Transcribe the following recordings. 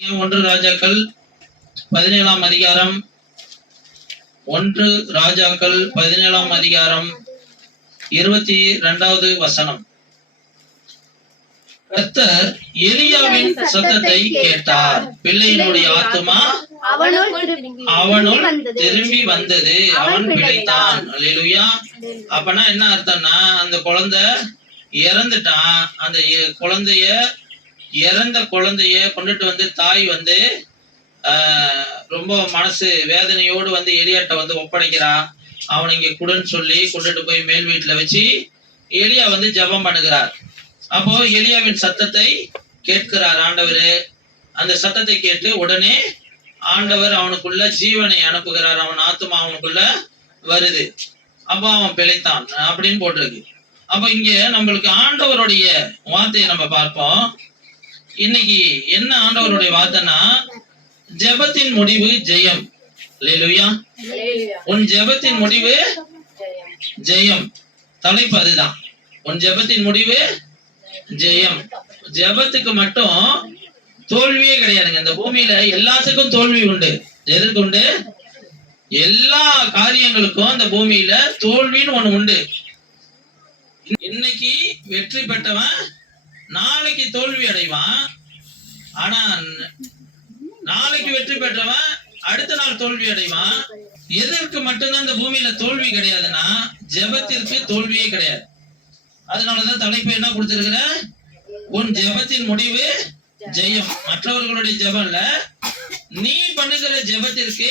1 ராஜாக்கள் 17ஆம் அதிகாரம் 1 ராஜாக்கள் 17ஆம் அதிகாரம் 22வது வசனம். கர்த்தர் எலியாவின் சத்தத்தை கேட்டார். பிள்ளையினுடைய ஆத்துமா அவனுள் திரும்பி வந்தது, அவன் பிழைத்தான். அல்லேலூயா. அப்பனா என்ன அர்த்தம்னா, அந்த குழந்தை இறந்துட்டான். அந்த இறந்த குழந்தைய கொண்டுட்டு வந்து தாய் வந்து ரொம்ப மனசு வேதனையோடு வந்து எலியாட்ட வந்து ஒப்படைக்கிறா. அவனை இங்க குடுன்னு சொல்லி கொண்டுட்டு போய் மேல் வீட்டுல வச்சு எலியா வந்து ஜெபம் பண்ணுகிறார். அப்போ எலியாவின் சத்தத்தை கேட்கிறார் ஆண்டவர். அந்த சத்தத்தை கேட்டு உடனே ஆண்டவர் அவனுக்குள்ள ஜீவனை அனுப்புகிறார். அவன் ஆத்துமா அவனுக்குள்ள வருது. அப்போ அவன் பிழைத்தான் அப்படின்னு போட்டிருக்கு. அப்போ இங்க நம்மளுக்கு ஆண்டவருடைய வார்த்தையை நம்ம பார்ப்போம். இன்னைக்கு என்ன ஆண்டவருடைய வார்த்தைனா, ஜெபத்தின் முடிவு ஜெயம். அல்லேலூயா. உன் ஜெபத்தின் முடிவு ஜெயம். தலைப்பு அதுதான். உன் ஜெபத்தின் முடிவு ஜெயம். ஜெபத்துக்கு மட்டும் தோல்வியே கிடையாதுங்க. இந்த பூமியில எல்லாத்துக்கும் தோல்வி உண்டு. எதற்கு உண்டு? எல்லா காரியங்களுக்கும் இந்த பூமியில தோல்வின்னு ஒண்ணு உண்டு. இன்னைக்கு வெற்றி பெற்றவன் நாளைக்கு தோல்வி அடைவான். ஆனா நாளைக்கு வெற்றி பெற்றவன் அடுத்த நாள் தோல்வி அடைவான். எதற்கு மட்டும்தான் இந்த பூமியில தோல்வி கிடையாதுன்னா, ஜெபத்திற்கு தோல்வியே கிடையாது. அதனாலதான் தலைப்பு என்ன கொடுத்திருக்கிற, உன் ஜெபத்தின் முடிவு ஜெயம். மற்றவர்களுடைய ஜெபம் இல்ல, நீ பண்ணுகிற ஜெபத்திற்கு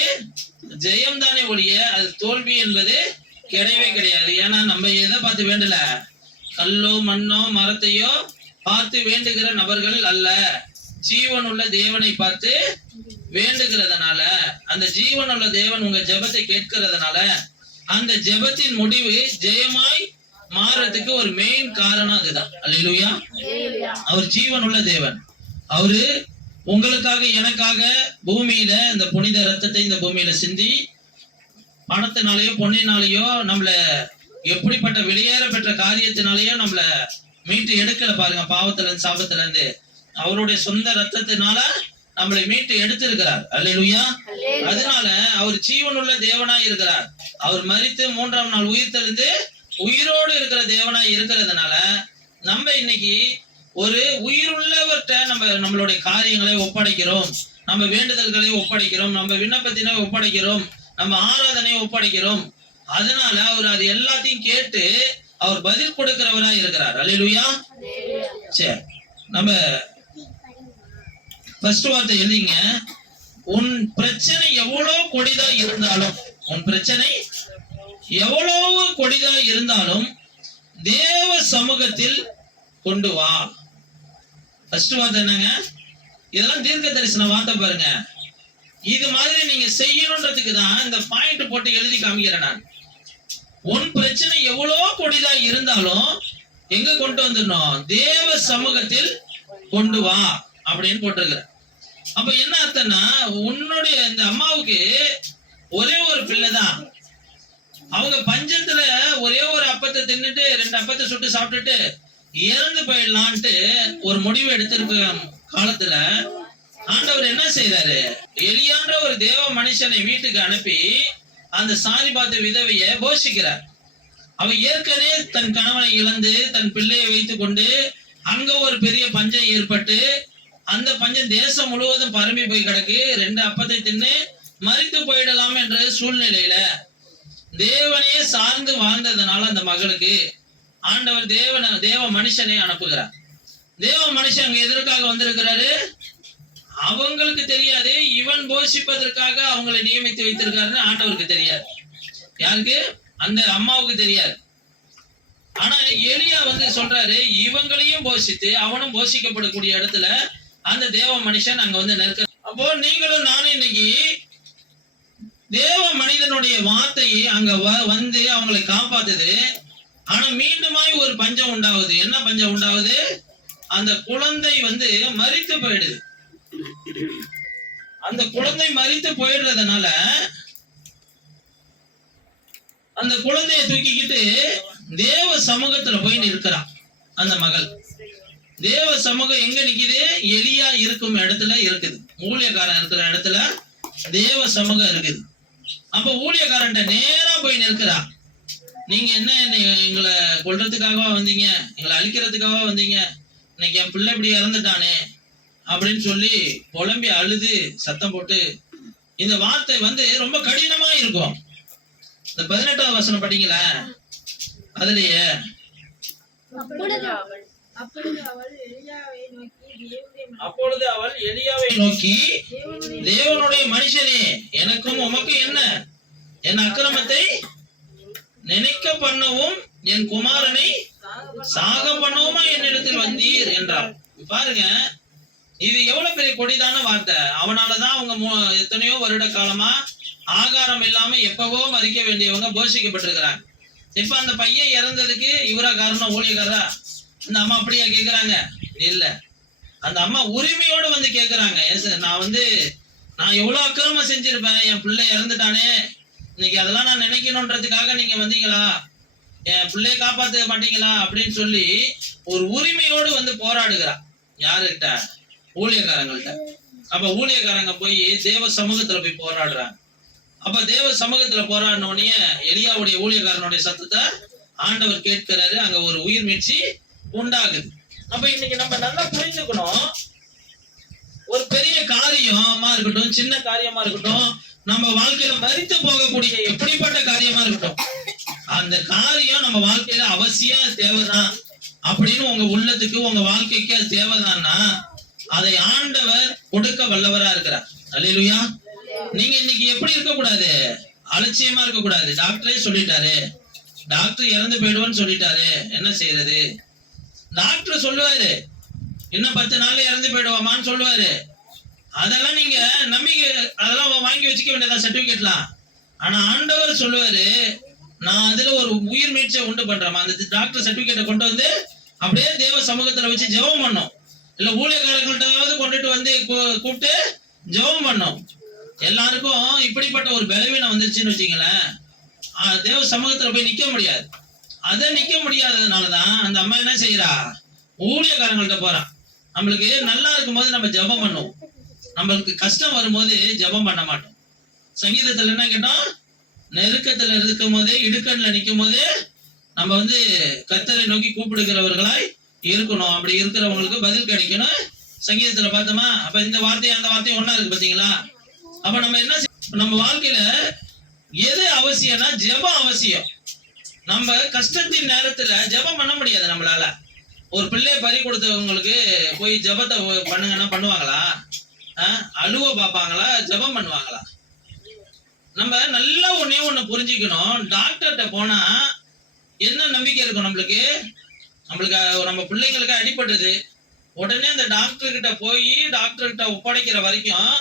ஜெயம் தானே ஒழிய அது தோல்வி என்பது கிடையவே கிடையாது. ஏன்னா நம்ம எதை பார்த்து வேண்டல, கல்லோ மண்ணோ மரத்தையோ பார்த்து வேண்டுகிற நபர்கள் அல்ல, ஜீவன் உள்ள தேவனை பார்த்து வேண்டுகிறதுனால, அந்த ஜீவன் உள்ள தேவன் உங்க ஜெபத்தை கேட்கிறதுனால அந்த ஜெபத்தின் முடிவு ஜெயமாய் மாறதுக்கு ஒரு மெயின் காரணம் அதுதான். அல்லேலூயா. அவர் ஜீவன் உள்ள தேவன். அவரு உங்களுக்காக எனக்காக பூமியில இந்த புனித ரத்தத்தை இந்த பூமியில சிந்தி பணத்தினாலேயோ பொன்னினாலேயோ நம்மள எப்படிப்பட்ட வெளியேற பெற்ற காரியத்தினாலேயோ நம்மள மீட்டு எடுக்கல பாருங்க. பாவத்துல இருந்து சாபத்துல இருந்து அவருடைய சொந்த ரத்தத்தினால நம்மளை மீட்டு எடுத்திருக்கிறார். அல்லேலூயா. அதனால அவர் ஜீவனுள்ள தேவனாய் இருக்கிறார். அவர் மரித்து 3ஆம் நாள் உயிர் தெளிந்து உயிரோடு இருக்கிற தேவனாய் இருக்கிறதுனால நம்ம இன்னைக்கு ஒரு உயிருள்ளவர்கிட்ட நம்மளுடைய காரியங்களை ஒப்படைக்கிறோம், நம்ம வேண்டுதல்களை ஒப்படைக்கிறோம், நம்ம விண்ணப்பத்தினை ஒப்படைக்கிறோம், நம்ம ஆராதனையை ஒப்படைக்கிறோம். அதனால அவர் அது எல்லாத்தையும் கேட்டு அவர் பதில் கொடுக்கிறவரா இருக்கிறார். அல்லேலூயா. சரி, நம்ம ஃபர்ஸ்ட் வார்த்தை எழுதிங்க. உன் பிரச்சனை எவ்வளவு கொடிதா இருந்தாலும், உன் பிரச்சனை எவ்வளவு கொடிதா இருந்தாலும் தேவ சமூகத்தில் கொண்டு வா. ஃபர்ஸ்ட் வார்த்தை என்னங்க? இதெல்லாம் தீர்க்க தரிசன வார்த்தை பாருங்க. இது மாதிரி நீங்க செய்யணும்ன்றதுக்கு தான் இந்த பாயிண்ட் போட்டு எழுதி காமிக்கிறேன் நான். உன் பிரச்சனை எவ்வளவு கொடிதா இருந்தாலும் எங்க கொண்டு வந்துடணும்? தேவ சமூகத்தில் கொண்டு வா அப்படின்னு போட்டிருக்கிறேன். அப்ப என்ன அர்த்தம்னா, உன்னுடைய இந்த அம்மாவுக்கு ஒரே ஒரு பிள்ளை தான். அவங்க பஞ்சத்துல ஒரே ஒரு அப்பத்தை தின்னுட்டு 2 அப்பத்தை சுட்டு சாப்பிட்டுட்டு இறந்து போயிடலான்ட்டு ஒரு முடிவு எடுத்திருக்க காலத்துல ஆண்டவர் என்ன செய்யறாரு? எலியான்ற ஒரு தேவ மனுஷனை வீட்டுக்கு அனுப்பி அந்த சாரிபாத்து விதவைய போஷிக்கிறார். அவ ஏற்கனவே தன் கணவனை இழந்து தன் பிள்ளையை வைத்துக் கொண்டு அங்க ஒரு பெரிய பஞ்சம் ஏற்பட்டு அந்த பஞ்சம் தேசம் முழுவதும் பரம்பி போய் கிடக்கு. 2 அப்பத்தை தின்னு மரித்து போயிடலாம் என்ற சூழ்நிலையில தேவனையே சார்ந்து வாழ்ந்ததுனால அந்த மகளுக்கு ஆண்டவர் தேவ மனுஷனை அனுப்புகிறார். தேவ மனுஷன் அங்க எதற்காக வந்திருக்கிறாரு? அவங்களுக்கு தெரியாது, இவன் போஷிப்பதற்காக அவங்களை நியமித்து வைத்திருக்காருன்னு ஆண்டவருக்கு தெரியாது. யாருக்கு? அந்த அம்மாவுக்கு தெரியாது. ஆனா எலியா வந்து சொல்றாரு, இவங்களையும் போஷித்து அவனும் போஷிக்கப்படக்கூடிய இடத்துல அந்த தேவ மனுஷன் அங்க வந்து நிற்க. அப்போ நீங்களும் நானும் இன்னைக்கு தேவ மனிதனுடைய வார்த்தையை அங்க வந்து அவங்களை காப்பாத்துது. ஆனா மீண்டுமாய் ஒரு பஞ்சம் உண்டாகுது. என்ன பஞ்சம் உண்டாகுது? அந்த குழந்தை வந்து மரித்து போயிடுது. அந்த குழந்தை மரித்து போயிடுறதுனால அந்த குழந்தைய தூக்கிக்கிட்டு தேவ சமூகத்துல போய் நிற்கிறான் அந்த மகள். தேவ சமூகம் எங்க நிக்குது? எலியா இருக்கும் இடத்துல இருக்குது. ஊழியக்காரன் இருக்கிற இடத்துல தேவ சமூகம் இருக்குது. அப்ப ஊழியக்காரன்ட்ட நேரா போய் நிற்கிறா. நீங்க என்ன எங்களை கொல்றதுக்காகவா வந்தீங்க? எங்களை அழிக்கிறதுக்காகவா வந்தீங்க? இன்னைக்கு என் பிள்ளை இப்படி இறந்துட்டானே அப்படின்னு சொல்லி புலம்பி அழுது சத்தம் போட்டு, இந்த வார்த்தை ரொம்ப கடினமா இருக்கும். இந்த 18வது வசனம் படிங்கள, அதுலயே அப்பொழுது அவள் எலியாவை நோக்கி, தேவனுடைய மனுஷனே, எனக்கும் உமக்கு என்ன? என் அக்கிரமத்தை நினைக்க பண்ணவும் என் குமாரனை சாக பண்ணவுமா என்னிடத்தில் வந்தீர் என்றார். பாருங்க, இது எவ்வளவு பெரிய கொடிதான வார்த்தை. அவனாலதான் அவங்க எத்தனையோ வருட காலமா ஆகாரம் இல்லாம எப்பவோ மறிக்க வேண்டியவங்க போஷிக்கப்பட்டிருக்கிறாங்க. இப்ப அந்த பையன் இறந்ததுக்கு இவரா காரணம்? ஊழியக்காரா? இந்த அம்மா அப்படியா கேக்குறாங்க? இல்ல, அந்த அம்மா உரிமையோடு கேக்குறாங்க. நான் எவ்வளவு அக்கிரமம் செஞ்சிருப்பேன், என் பிள்ளை இறந்துட்டானே, இன்னைக்கு அதெல்லாம் நான் நினைக்கணும்ன்றதுக்காக நீங்க வந்தீங்களா? என் பிள்ளைய காப்பாத்த மாட்டீங்களா அப்படின்னு சொல்லி ஒரு உரிமையோடு போராடுகிறா. யாருகிட்ட? ஊழியக்காரங்கள்ட்ட. அப்ப ஊழியக்காரங்க போய் தேவ சமூகத்துல போய் போராடுறாங்க. அப்ப தேவ சமூகத்துல போராடின உடனே எலியாவுடைய ஊழியக்காரனுடைய சத்தத்தை ஆண்டவர் கேட்கிறாரு. அங்க ஒரு உயிர் மீட்சி உண்டாகுது. அப்ப இன்னைக்கு நம்ம நல்லா புரிஞ்சுக்கணும், ஒரு பெரிய காரியமா இருக்கட்டும், சின்ன காரியமா இருக்கட்டும், நம்ம வாழ்க்கையில மரித்து போகக்கூடிய எப்படிப்பட்ட காரியமா இருக்கட்டும், அந்த காரியம் நம்ம வாழ்க்கையில அவசியம் தேவைதான் அப்படின்னு உங்க உள்ளத்துக்கு உங்க வாழ்க்கைக்கு அது தேவைதான்னா அதை ஆண்டவர் கொடுக்க வல்லவரா இருக்கிறார். அல்லேலூயா. நீங்க இன்னைக்கு எப்படி இருக்கக்கூடாது? அலட்சியமா இருக்கக்கூடாது. டாக்டரே சொல்லிட்டாரு, டாக்டர் இறந்து போயிடுவோன்னு சொல்லிட்டாரு, என்ன செய்யறது? டாக்டர் சொல்லுவாரு, இன்னும் 10 நாள்ல இறந்து போயிடுவாமான்னு சொல்லுவாரு. அதெல்லாம் நீங்க நம்பிக்கை, அதெல்லாம் வாங்கி வச்சுக்க வேண்டியதா சர்டிபிகேட்லாம். ஆனா ஆண்டவர் சொல்லுவாரு, நான் அதுல ஒரு உயிர் மீட்சியை உண்டு பண்றேன். அந்த டாக்டர் சர்டிபிகேட்டை கொண்டு அப்படியே தேவ சமூகத்துல வச்சு ஜெபம் பண்ணோம். இல்ல ஊழியக்காரர்கள்ட்டாவது கொண்டுட்டு கூப்பிட்டு ஜெபம் பண்ணோம். எல்லாருக்கும் இப்படிப்பட்ட ஒரு பலவீனம் வந்துருச்சுன்னு வச்சுங்களேன், தேவ சமூகத்துல போய் நிக்க முடியாது. அதை நிக்க முடியாததுனாலதான் அந்த அம்மா என்ன செய்யறா? ஊழியக்காரங்கள்ட்ட போறான். நம்மளுக்கு நல்லா இருக்கும் போது நம்ம ஜெபம் பண்ணுவோம், நம்மளுக்கு கஷ்டம் வரும்போது ஜெபம் பண்ண மாட்டோம். சங்கீதத்துல என்ன கேட்டோம்? நெருக்கத்துல இருக்கும் போதே, இடுக்கண்ல நிக்கும் போதே நம்ம கர்த்தரை நோக்கி கூப்பிடுகிறவர்களாய் இருக்கணும். அப்படி இருக்கிறவங்களுக்கு பதில் கிடைக்கணும். சங்கீதத்துல பார்த்தோமா? அப்ப இந்த வார்த்தையும் அந்த வார்த்தையும் ஒன்னா இருக்கு, பாத்தீங்களா? அப்ப நம்ம என்ன, நம்ம வாழ்க்கையில எது அவசியம்னா ஜெபம் அவசியம். நம்ம கஷ்டத்தின் நேரத்துல ஜெபம் பண்ண முடியாது நம்மளால. ஒரு பிள்ளைய பறி கொடுத்தவங்களுக்கு போய் ஜெபத்தை பண்ணுங்கன்னா பண்ணுவாங்களா? அழுவ பார்ப்பாங்களா? ஜெபம் பண்ணுவாங்களா? நம்ம நல்லா ஒண்ணு புரிஞ்சுக்கணும். டாக்டர்கிட்ட போனா என்ன நம்பிக்கை இருக்கும் நம்மளுக்கு? நம்ம பிள்ளைங்களுக்கு அடிபடுது, உடனே அந்த டாக்டர் கிட்ட போய் டாக்டர் கிட்ட ஒப்படைக்கிற வரைக்கும்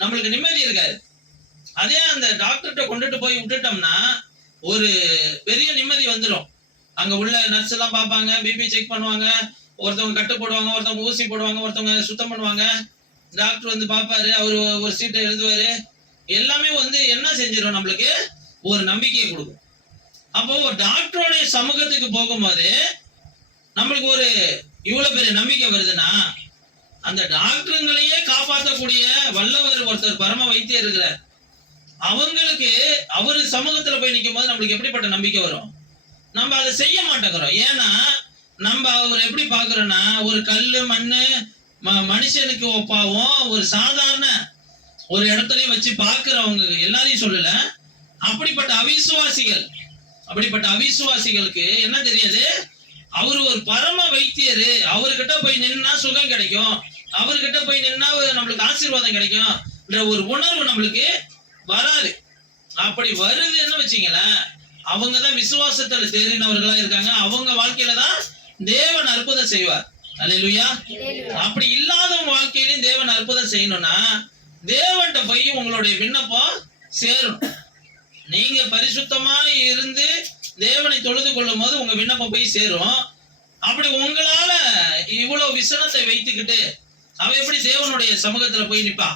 நம்மளுக்கு நிம்மதி இருக்காது. அதே அந்த டாக்டர்கிட்ட கொண்டுட்டு போய் விட்டுட்டோம்னா ஒரு பெரிய நிம்மதி வந்துடும். அங்க உள்ள நர்ஸ் எல்லாம் பார்ப்பாங்க, பிபி செக் பண்ணுவாங்க, ஒருத்தவங்க கட்டு போடுவாங்க, ஒருத்தவங்க ஊசி போடுவாங்க, ஒருத்தவங்க சுத்தம் பண்ணுவாங்க. டாக்டர் பார்ப்பாரு, அவரு ஒரு சீட்டை எழுதுவாரு. எல்லாமே என்ன செஞ்சிடும்? நம்மளுக்கு ஒரு நம்பிக்கையை கொடுக்கும். அப்போ டாக்டருடைய சமூகத்துக்கு போகும்போது நம்மளுக்கு ஒரு இவ்வளவு பெரிய நம்பிக்கை வருதுன்னா, அந்த டாக்டருங்களையே காப்பாற்றக்கூடிய வல்லவர் ஒருத்தர் பரம வைத்தியர் இருக்கிறார். அவங்களுக்கு அவரு சமூகத்துல போய் நிற்கும் போது நம்மளுக்கு எப்படிப்பட்ட நம்பிக்கை வரும்? நம்ம அதை செய்ய மாட்டேங்கிறோம். ஏன்னா நம்ம அவர் எப்படி பாக்குறோம்னா, ஒரு கல்லு மண்ணு மனுஷனுக்கு ஒப்பாவும் ஒரு சாதாரண ஒரு இடத்துலயும் வச்சு பாக்குறவங்க எல்லாரையும் சொல்லல. அப்படிப்பட்ட அவிசுவாசிகளுக்கு என்ன தெரியாது? அவரு ஒரு பரம வைத்தியரு, அவர்கிட்ட போய் நின்னா சுகம் கிடைக்கும், அவர்கிட்ட போய் நின்னா நம்மளுக்கு ஆசீர்வாதம் கிடைக்கும் ஒரு உணர்வு நம்மளுக்கு வராது. அப்படி வருதுன்னு வச்சீங்களேன், அவங்கதான் விசுவாசத்துல தேறினவர்களா இருக்காங்க. அவங்க வாழ்க்கையில தான் தேவன் அற்புதம் செய்வார். அல்லேலூயா. அப்படி இல்லாதவங்க வாழ்க்கையிலும் தேவன் அற்புதம் செய்யணும்னா தேவன்கிட்ட போய் உங்களுடைய விண்ணப்பம் சேரும். நீங்க பரிசுத்தமா இருந்து தேவனை தொழுது கொள்ளும் போது உங்க விண்ணப்பம் போய் சேரும். அப்படி உங்களால இவ்வளவு விசனத்தை வைத்துக்கிட்டு அவ எப்படி தேவனுடைய சமூகத்துல போய் நிப்பா?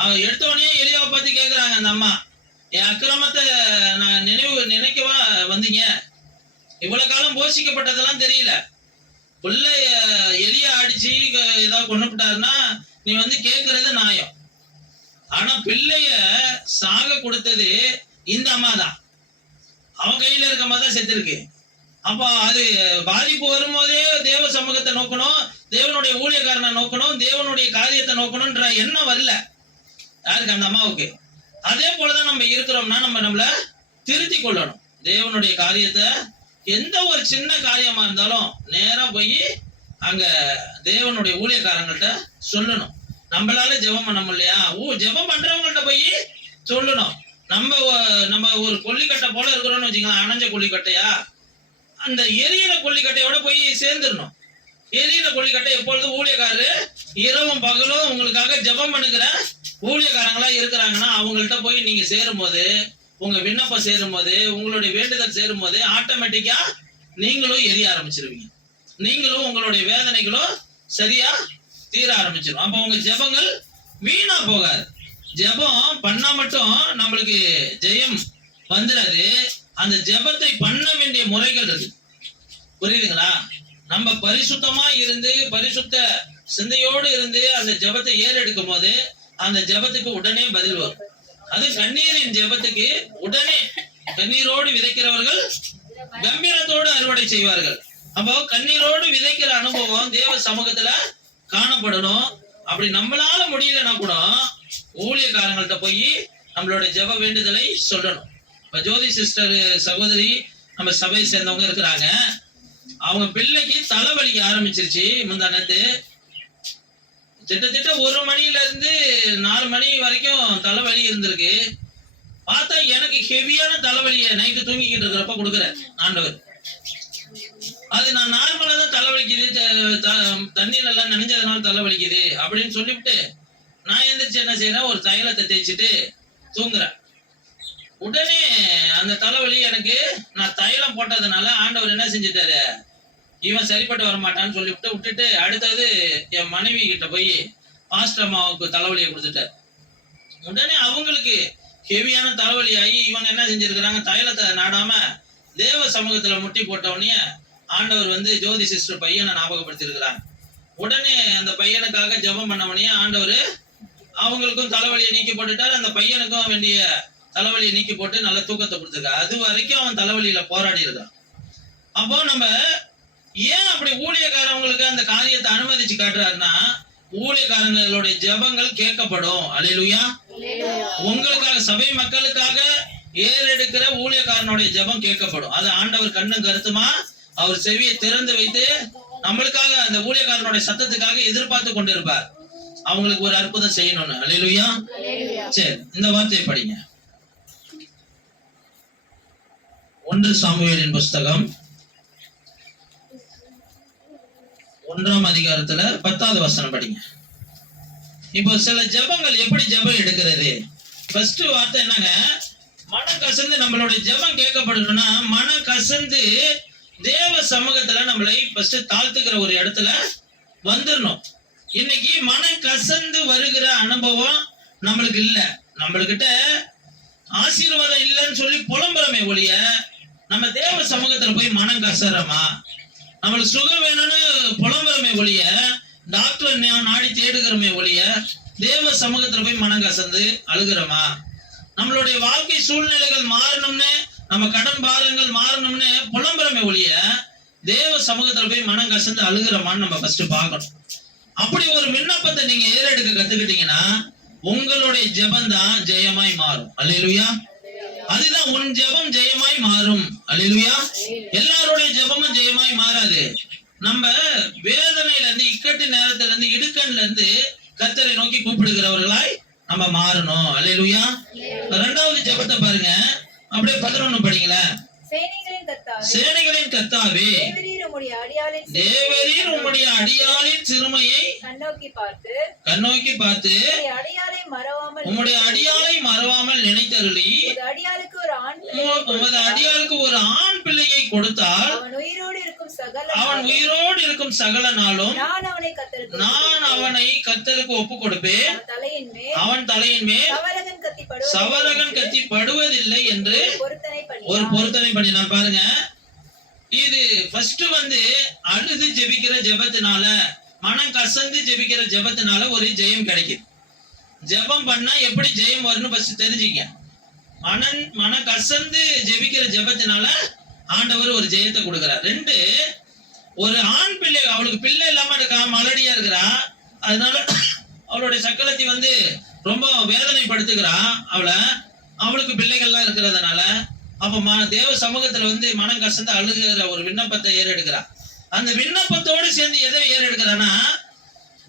அவ எடுத்தவனே எலியாவை பத்தி கேக்குறாங்க அந்த அம்மா, என் அக்கிரமத்தை நான் நினைக்கவா வந்தீங்க? இவ்வளவு காலம் போஷிக்கப்பட்டதெல்லாம் தெரியல. பிள்ளை எலியா அடிச்சு ஏதாவது கொண்டுட்டாருன்னா நீ வந்து கேட்கறது நியாயம். ஆனா பிள்ளைய சாக கொடுத்தது இந்த அம்மா தான். அவன் கையில இருக்க மாதிரி தான் செத்துருக்கு. அப்போ அது பாதிப்பு வரும்போதே தேவ சமூகத்தை நோக்கணும், தேவனுடைய ஊழியக்காரனை நோக்கணும், தேவனுடைய காரியத்தை நோக்கணும்ன்ற எண்ணம் வரல யாருக்கு? அந்த அம்மாவுக்கு. அதே போலதான் நம்ம இருக்கிறோம்னா நம்ம நம்மள திருத்தி கொள்ளணும். தேவனுடைய காரியத்தை எந்த ஒரு சின்ன காரியமா இருந்தாலும் நேரா போய் அங்க தேவனுடைய ஊழியக்காரங்கள்ட்ட சொல்லணும். நம்மளால ஜெபம் பண்ண முடியலையா, ஜெபம் பண்றவங்கள்ட்ட போய் சொல்லணும். நம்ம ஒரு கொல்லிக்கட்டை போல இருக்கிறோம்னு வச்சுக்கலாம், அணைஞ்ச கொல்லிக்கட்டையா, அந்த எரியிற கொல்லிக்கட்டையோட போய் சேர்ந்துடணும். எரியிற கொல்லிக்கட்டை எப்பொழுதும் ஊழியக்காரரு இரவும் பகலும் உங்களுக்காக ஜெபம் பண்ணுகிற ஊழியக்காரங்களா இருக்கிறாங்கன்னா அவங்கள்ட்ட போய் நீங்க சேரும்போது, உங்க விண்ணப்பம் சேரும்போது, உங்களுடைய வேண்டுதல் சேரும்போது ஆட்டோமேட்டிக்கா நீங்களும் எரிய ஆரம்பிச்சிருவீங்க. நீங்களும் உங்களுடைய வேதனைகளும் சரியா தீர ஆரம்பிச்சிடும். அப்ப உங்க ஜெபங்கள் வீணா போகாது. ஜெபம் பண்ணா மட்டும் நம்மளுக்கு ஜெயம் வந்துடாது. அந்த ஜெபத்தை பண்ண வேண்டிய முறைகள் இருக்கு, புரியுதுங்களா? நம்ம பரிசுத்தமா இருந்து பரிசுத்த சிந்தையோடு இருந்து அந்த ஜெபத்தை ஏறெடுக்கும் போது அந்த ஜெபத்துக்கு உடனே பதில் வரும். அது கண்ணீரின் ஜெபத்துக்கு உடனே, கண்ணீரோடு விதைக்கிறவர்கள் கம்பீரத்தோடு அறுவடை செய்வார்கள். அப்போ கண்ணீரோடு விதைக்கிற அனுபவம் தேவ சமூகத்துல காணப்படணும். அப்படி நம்மளால முடியலன்னா கூட ஊழியக்காரங்கள்ட்ட போய் நம்மளோட ஜெப வேண்டுதலை சொல்லணும். இப்ப ஜோதி சிஸ்டர் சகோதரி நம்ம சபையை சேர்ந்தவங்க இருக்கிறாங்க. அவங்க பிள்ளைக்கு தலைவலிக்க ஆரம்பிச்சிருச்சு. முந்தானத்து கிட்டத்தட்ட 1 மணில இருந்து 4 மணி வரைக்கும் தலைவலி இருந்திருக்கு. பார்த்தா எனக்கு ஹெவியான தலைவலியை நைட்டு தூங்கிக்கிட்டு இருக்கிறப்ப கொடுக்குற ஆண்டவர். அது நான் நார்மலா தான் தலைவலிக்குது, தண்ணீர் எல்லாம் நினைஞ்சதுனால தலைவலிக்குது அப்படின்னு சொல்லிவிட்டு நான் எந்திரிச்சு என்ன செய்யறேன், ஒரு தைலத்தை தேய்ச்சிட்டு தூங்குறேன். உடனே அந்த தலைவலி எனக்கு, நான் தைலம் போட்டதுனால ஆண்டவர் என்ன செஞ்சுட்டாரு, இவன் சரிப்பட்டு வரமாட்டான்னு சொல்லிவிட்டு விட்டுட்டு அடுத்தது என் மனைவி கிட்ட போய் பாஸ்டர் அம்மாவுக்கு தலைவலியை கொடுத்துட்டார். உடனே அவங்களுக்கு ஹெவியான தலைவலி ஆகி இவங்க என்ன செஞ்சிருக்கிறாங்க, தைலத்தை நாடாம தேவ சமூகத்துல முட்டி போட்டவனே ஆண்டவர் வந்து ஜோதி சிஸ்டர் பையனை ஞாபகப்படுத்திருக்கிறாங்க. உடனே அந்த பையனுக்காக ஜெபம் பண்ணவனே ஆண்டவர் அவங்களுக்கும் தலைவலியை நீக்கி போட்டுட்டார். அந்த பையனுக்கும் வேண்டிய தலைவலியை நீக்கி போட்டு நல்ல தூக்கத்தை கொடுத்துருக்காரு. அது வரைக்கும் அவன் தலைவலியில போராடி இருக்கான். அப்போ நம்ம ஏன் அப்படி ஊழியக்காரவங்களுக்கு அந்த காரியத்தை அனுமதிச்சு காட்டுறாருன்னா, ஊழியக்காரங்களுடைய ஜெபங்கள் கேட்கப்படும். அல்லேலூயா. உங்களுக்காக, சபை மக்களுக்காக ஏறெடுக்கிற ஊழியக்காரனுடைய ஜெபம் கேட்கப்படும். அது ஆண்டவர் கண்ணும் கருத்துமா அவர் செவியை திறந்து வைத்து நம்மளுக்காக, அந்த ஊழியக்காரனுடைய சத்தத்துக்காக எதிர்பார்த்து கொண்டிருப்பார். அவங்களுக்கு ஒரு அற்புதம் செய்யணும்னு. அல்லேலூயா. சரி, இந்த வார்த்தையை படிங்க. 1 சாமுவேலின் புஸ்தகம் 1ஆம் அதிகாரத்துல 10வது வசனம் படிங்க. இப்போ சில ஜெபங்கள் எப்படி ஜெபம் எடுக்கிறது? ஃபர்ஸ்ட் வார்த்தை என்னங்க, மனம் கசந்து நம்மளுடைய ஜெபம் கேட்கப்படணும்னா மனம் கசந்து தேவ சமூகத்துல நம்மளை ஃபர்ஸ்ட் தாழ்த்துக்கிற ஒரு இடத்துல வந்துடணும். இன்னைக்கு மனம் கசந்து வருகிற அனுபவம் நம்மளுக்கு இல்ல. நம்மளுக்கிட்ட ஆசீர்வாதம் இல்லைன்னு சொல்லி புலம்புறமே ஒழிய நம்ம தேவ சமூகத்துல போய் மனம் கசறமா, நம்மளுக்கு சுகம் வேணும்னு புலம்புறமே ஒழிய டாக்டர் நாடி தேடுகிறோமே ஒழிய தேவ சமூகத்துல போய் மனம் கசந்து அழுகிறோமா? நம்மளுடைய வாழ்க்கை சூழ்நிலைகள் மாறணும்னு, நம்ம கடன் பாரங்கள் மாறணும்னு புலம்புறமே ஒழிய தேவ சமூகத்துல போய் மனம் கசந்து அழுகிறோமான்னு நம்ம ஃபர்ஸ்ட் பார்க்கணும். அப்படி ஒரு விண்ணப்பத்தை நீங்க ஏறெடுக்க கத்துக்கிட்டீங்கன்னா உங்களுடைய ஜெபம் தான் ஜெயமாய் மாறும். அல்லேலூயா. அதுதான் உன் ஜெபம் ஜெயமாய் மாறும். அல்லேலூயா. எல்லாருடைய ஜெபமும் ஜெயமாய் மாறாது. நம்ம வேதனையில இருந்து, இக்கட்டு நேரத்துல இருந்து, இடுக்கண்ல இருந்து கர்த்தரை நோக்கி கூப்பிடுகிறவர்களாய் நம்ம மாறணும். அல்லேலூயா. 2வது ஜெபத்தை பாருங்க, அப்படியே 11 படிங்களேன். சேனைகளின் கர்த்தாவே, தேவரீர் உம்முடைய அடியாளின் சிறுமையை கண்ணோக்கி பார்த்து உம்முடைய அடியாளை மறவாமல் நினைத்தருளி உமது அடியாளுக்கு ஒரு ஆண் பிள்ளையை கொடுத்தால் அவன் உயிரோடு இருக்கும் சகல நாளும் நான் அவனை கர்த்தருக்கு ஒப்பு கொடுப்பேன். அவன் தலையின் மேல் சவரகன் கத்தி படுவதில்லை என்று ஒரு பொருத்தனை பண்ணினான். பாருங்க, இது ஃபர்ஸ்ட் வந்து அழுது ஜெபிக்கிற ஜெபத்தினால மனம் கசந்து ஜெபிக்கிற ஜெபத்தினால ஒரு ஜெயம் கிடைக்குது. ஜெபம் பண்ணா எப்படி ஜெயம் வரும்னு ஃபர்ஸ்ட் தெரிஞ்சுக்க. மன கசந்து ஜெபிக்கிற ஜெபத்தினால ஆண்டவர் ஒரு ஜெயத்தை கொடுக்கிறார். 2, ஒரு ஆண் பிள்ளை, அவளுக்கு பிள்ளை இல்லாம இருக்கா, மலடியா இருக்கிறா, அதனால அவளுடைய சக்கரத்தை வந்து ரொம்ப வேதனைப்படுத்துகிறா. அவளுக்கு பிள்ளைகள்லாம் இருக்கிறதுனால அப்ப தேவ சமூகத்துல வந்து மனம் கசந்து அழுகிற ஒரு விண்ணப்பத்தை ஏறெடுக்கிறா. அந்த விண்ணப்பத்தோடு சேர்ந்து எதை ஏறெடுக்கிறான்னா,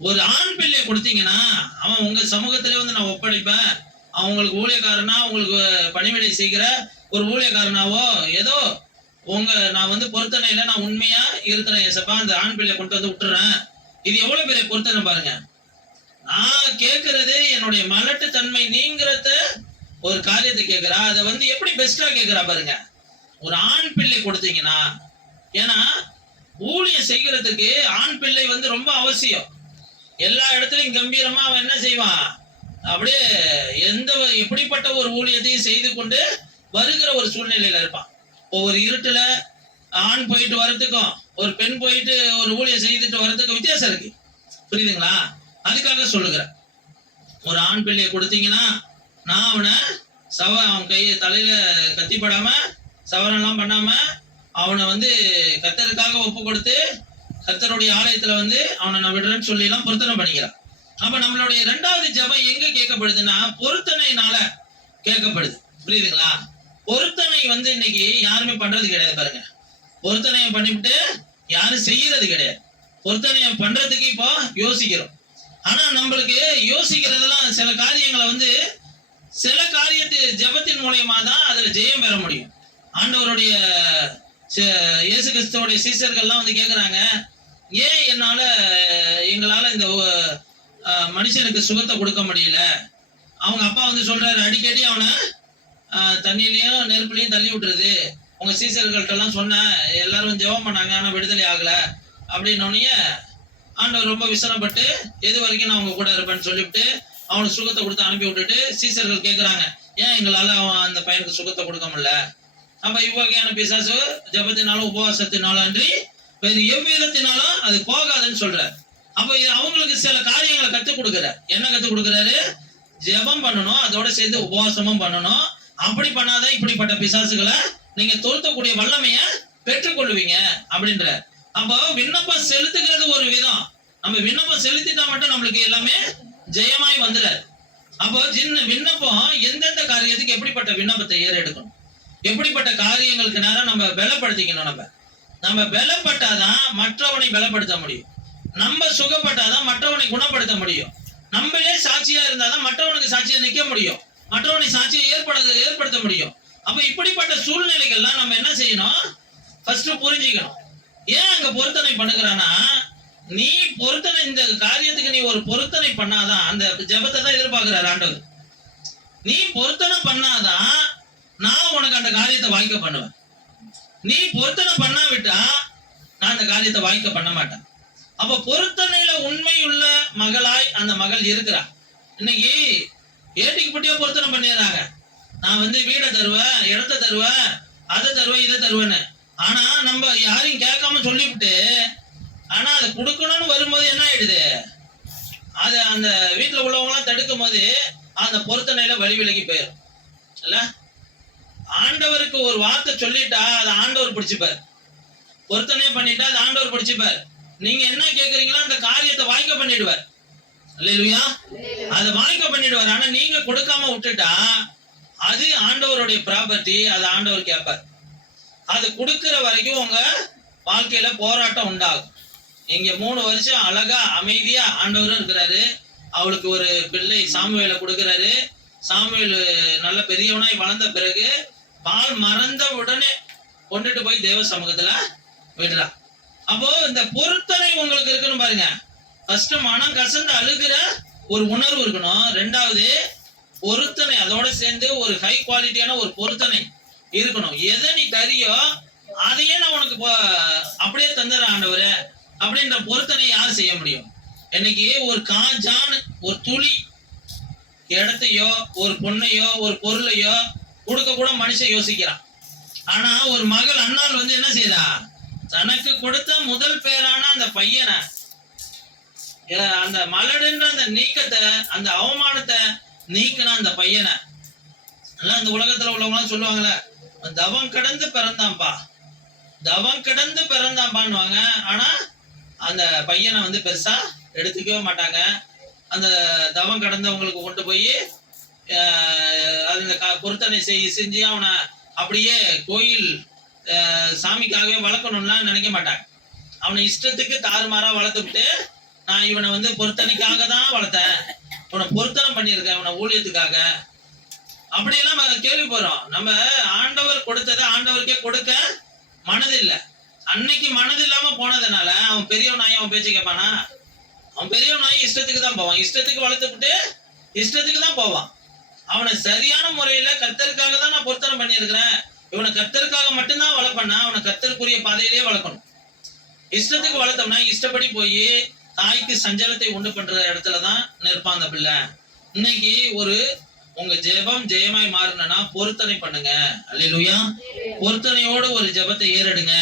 ஒரு ஆண் பிள்ளையை கொடுத்தீங்கன்னா அவன் உங்க சமூகத்திலே வந்து நான் ஒப்படைப்பேன், அவங்களுக்கு ஊழியக்காரனா, உங்களுக்கு பணிவிடை செய்கிற ஒரு ஊழியக்காரனாவோ ஏதோ நான் வந்து பொருத்தனையில நான் உண்மையா இருக்கிறேன் ஏசப்பா, அந்த ஆண் பிள்ளையை கொண்டு வந்து விட்டுறேன். இது எவ்வளவு பெரிய பொருத்தனை பாருங்க. நான் கேட்கறது என்னுடைய மலட்டு தன்மை நீங்கிறத ஒரு காரியத்தை கேட்கிறா. அதை வந்து எப்படி பெஸ்டா கேட்கிறா பாருங்க. ஒரு ஆண் பிள்ளை கொடுத்தீங்கன்னா, ஏன்னா ஊழியம் செய்கிறதுக்கு ஆண் பிள்ளை வந்து ரொம்ப அவசியம். எல்லா இடத்துலையும் கம்பீரமா அவன் என்ன செய்வான், அப்படியே எப்படிப்பட்ட ஒரு ஊழியத்தையும் செய்து கொண்டு வருகிற ஒரு சூழ்நிலையில இருப்பான். ஒவ்வொரு இருட்டுல ஆண் போயிட்டு வர்றதுக்கும் ஒரு பெண் போயிட்டு ஒரு ஊழியம் செய்துட்டு வர்றதுக்கும் வித்தியாசம் இருக்கு. புரியுதுங்களா? அதுக்காக சொல்லுகிறேன். ஒரு ஆண் பிள்ளையை கொடுத்தீங்கன்னா நான் அவனை அவன் கையை தலையில கத்திப்படாம சவரெல்லாம் பண்ணாம அவனை வந்து கர்த்தருக்காக ஒப்பு கொடுத்து கர்த்தருடைய ஆலயத்துல வந்து அவனை நான் விடுறேன்னு சொல்லி எல்லாம் பொருத்தனை பண்ணிக்கிறான். அப்ப நம்மளுடைய 2வது ஜெபம் எங்க கேட்கப்படுதுன்னா பொருத்தனையினால கேட்கப்படுது. புரியுதுங்களா? பொருத்தனை வந்து இன்னைக்கு யாருமே பண்றது கிடையாது பாருங்க. பொருத்தனையை பண்ணிவிட்டு யாரும் செய்யறது கிடையாது. பொருத்தனையை பண்றதுக்கு இப்போ யோசிக்கிறோம். ஆனா நம்மளுக்கு யோசிக்கிறதெல்லாம் சில காரியங்களை வந்து சில காரியத்து ஜெபத்தின் மூலயமா தான் அதுல ஜெயம் பெற முடியும். ஆண்டவருடைய இயேசு கிறிஸ்துவோடைய சீசர்கள்லாம் வந்து கேட்குறாங்க, ஏன் எங்களால இந்த மனுஷனுக்கு சுகத்தை கொடுக்க முடியல? அவங்க அப்பா வந்து சொல்றாரு, அடிக்கடி அவனை தண்ணியிலையும் நெருப்புலையும் தள்ளி விட்டுருது. உங்க சீசர்கள்ட்ட எல்லாம் சொன்னேன், எல்லாரும் ஜெபம் பண்ணாங்க, ஆனா விடுதலை ஆகல அப்படின்னோடனே ஆண்டவர் ரொம்ப விசனப்பட்டு எது வரைக்கும் நான் அவங்க கூட இருப்பேன்னு சொல்லிவிட்டு அவனுக்கு சுகத்தை கொடுத்து அனுப்பி விட்டுட்டு சீசர்கள் கேட்குறாங்க, ஏன் எங்களால அவன் அந்த பையனுக்கு சுகத்தை கொடுக்க முடியல? அப்ப இவ்வகையான பிசாசு ஜபத்தினாலும் உபவாசத்தினாலும் அன்றி வேறு எவ்விதத்தினாலும் அது போகாதுன்னு சொல்றாரு. அப்ப அவங்களுக்கு சில காரியங்களை கற்றுக் கொடுக்குறாரு. என்ன கற்றுக் கொடுக்குறாரு? ஜெபம் பண்ணணும், அதோட சேர்ந்து உபவாசமும் பண்ணணும். அப்படி பண்ணாதான் இப்படிப்பட்ட பிசாசுகளை நீங்க துரத்தக்கூடிய வல்லமைய பெற்றுக்கொள்வீங்க அப்படின்ற. அப்போ விண்ணப்பம் செலுத்துகிறது ஒரு விதம். நம்ம விண்ணப்பம் செலுத்திட்டா மட்டும் நம்மளுக்கு எல்லாமே ஜெயமாய் வந்துடாது. அப்போ விண்ணப்பம் எந்தெந்த காரியத்துக்கு எப்படிப்பட்ட விண்ணப்பத்தை ஏறெடுக்கணும், எப்படிப்பட்ட காரியங்களுக்கு நேரம் நம்ம பலப்படுத்திக்கணும். நம்ம பலப்பட்டாதான் மற்றவனை பலப்படுத்த முடியும். நம்ம சுகப்பட்டாதான் மற்றவனை குணப்படுத்த முடியும். நம்மளே சாட்சியா இருந்தாதான் மற்றவனுக்கு சாட்சியா நிக்க முடியும், மற்றவனை சாட்சியை ஏற்படுத்த முடியும். அப்ப இப்படிப்பட்ட சூழ்நிலைகள்லாம் நம்ம என்ன செய்யணும், ஃபர்ஸ்ட் புரிஞ்சுக்கணும். ஏன் அங்க பொருத்தனை பண்ணுகிறான்னா, நீ பொருத்தனை இந்த காரியத்துக்கு நீ ஒரு பொருத்தனை பண்ணாதான் அந்த ஜெபத்தை தான் எதிர்பார்க்கிறார் ஆண்டவர். நீ பொருத்தனை பண்ணாதான் நான் உனக்கு அந்த காரியத்தை வாய்க்க பண்ணுவேன். நீ பொருத்தனை பண்ணாவிட்டா நான் அந்த காரியத்தை வாய்க்க பண்ண மாட்டேன். அப்ப பொருத்தனையில உண்மையுள்ள மகளாய் அந்த மகள் இருக்கிறா. இன்னைக்கு ஏட்டிக்கு பட்டியா பொருத்தனை பண்ணிடுறாங்க. நான் வந்து வீடை தருவேன், இடத்த தருவேன், அதை தருவேன், இதை தருவேன்னு. ஆனா நம்ம யாரையும் கேட்காம சொல்லிவிட்டு ஆனா அதை கொடுக்கணும்னு வரும்போது என்ன ஆயிடுது, அது அந்த வீட்டுல உள்ளவங்க எல்லாம் தடுக்கும் போது அந்த பொருத்தனையில வழி விலகி போயிடும் இல்ல. ஆண்டவருக்கு ஒரு வார்த்தை சொல்லிட்டா அதை ஆண்டவர் பிடிச்சுப்பார். பொருத்தனையே பண்ணிட்டா அது ஆண்டவர் பிடிச்சுப்பார். நீங்க என்ன கேட்கறீங்களோ அந்த காரியத்தை வாய்க்க பண்ணிடுவார். அல்லேலூயா, அதை வாய்க்க பண்ணிடுவார். ஆனா நீங்க கொடுக்காம விட்டுட்டா அது ஆண்டவருடைய ப்ராப்பர்ட்டி, அது ஆண்டவர் கேட்பார். அது கொடுக்கிற வரைக்கும் உங்க வாழ்க்கையில போராட்டம் உண்டாகும். இங்க 3 வருஷம் அழகா அமைதியா ஆண்டவரும் இருக்கிறாரு. அவளுக்கு ஒரு பிள்ளை சாமுவேலை கொடுக்கிறாரு. சாமுவேல் நல்ல பெரியவனாய் வளர்ந்த பிறகு பால் மறந்த உடனே கொண்டுட்டு போய் தேவ சமூகத்துல விடுறா. அப்போ இந்த பொருத்தனை உங்களுக்கு இருக்கணும் பாருங்க. ஃபர்ஸ்ட் மனம் கசந்து அழுகிற ஒரு உணர்வு இருக்கணும். 2வது பொருத்தனை, அதோட சேர்ந்து ஒரு ஹை குவாலிட்டியான ஒரு பொருத்தனை இருக்கணும். எதை நீ தரியோ அதையே நான் உனக்கு அப்படியே தந்துடுறேன் ஆண்டவரே அப்படின்ற பொருத்தனை யார் செய்ய முடியும்? இன்னைக்கு ஒரு காஞ்சான் ஒரு துளி இடத்தையோ ஒரு பொண்ணையோ ஒரு பொருளையோ கொடுக்க கூட மனுஷன் யோசிக்கிறான். ஆனா ஒரு மகள் அண்ணாள் வந்து என்ன செய்யறா, தனக்கு கொடுத்த முதல் பேரான அந்த பையனை அந்த மலடுன்ற அந்த நீக்கத்தை, அந்த அவமானத்தை நீக்கின அந்த பையனை எல்லாம் இந்த உலகத்துல உள்ளவங்க சொல்லுவாங்களே, தவம் கடந்து பிறந்தான்பா, தவம் கடந்து பிறந்தாம்பான்னுவாங்க. ஆனா அந்த பையனை வந்து பெருசா எடுத்துக்கவே மாட்டாங்க. அந்த தவம் கடந்தவங்களுக்கு கொண்டு போய் அந்த பொருத்தனை செஞ்சு அவனை அப்படியே கோயில் சாமிக்காகவே வளர்க்கணும்லாம் நினைக்க மாட்டாங்க. அவனை இஷ்டத்துக்கு தாறுமாறா வளர்த்துவிட்டு, நான் இவனை வந்து பொருத்தனைக்காக தான் வளர்த்தேன், இவனை பொருத்தனை பண்ணியிருக்கேன், இவனை ஊழியத்துக்காக, அப்படியெல்லாம் கேள்வி போறோம். நம்ம ஆண்டவர் கொடுத்ததை ஆண்டவருக்கே கொடுக்க மனதில்லை. அன்னைக்கு மனது இல்லாம போனதுனால அவன் பெரியவனாயி அவன் பேச்சு கேட்பானா? அவன் பெரியவனாயி இஷ்டத்துக்கு தான் போவான், இஷ்டத்துக்கு வளர்த்துக்கிட்டு இஷ்டத்துக்கு தான் போவான். அவனை சரியான முறையில கர்த்தருக்காக தான் நான் பொருத்தனை பண்ணியிருக்கிறேன், இவனை கர்த்தருக்காக மட்டும்தான் வளர்ப்பேன்னா அவனை கர்த்தருக்குரிய பாதையிலேயே வளர்க்கணும். இஷ்டத்துக்கு வளர்த்தோம்னா இஷ்டப்படி போய் தாய்க்கு சஞ்சலத்தை உண்டு பண்ற இடத்துலதான் நிற்பான் அந்த பிள்ளை. இன்னைக்கு உங்க ஜெபம் ஜெயமாய் மாறணும்னா பொருத்தனை பண்ணுங்க. அல்லேலூயா. பொருத்தனையோட ஒரு ஜெபத்தை ஏறெடுங்க.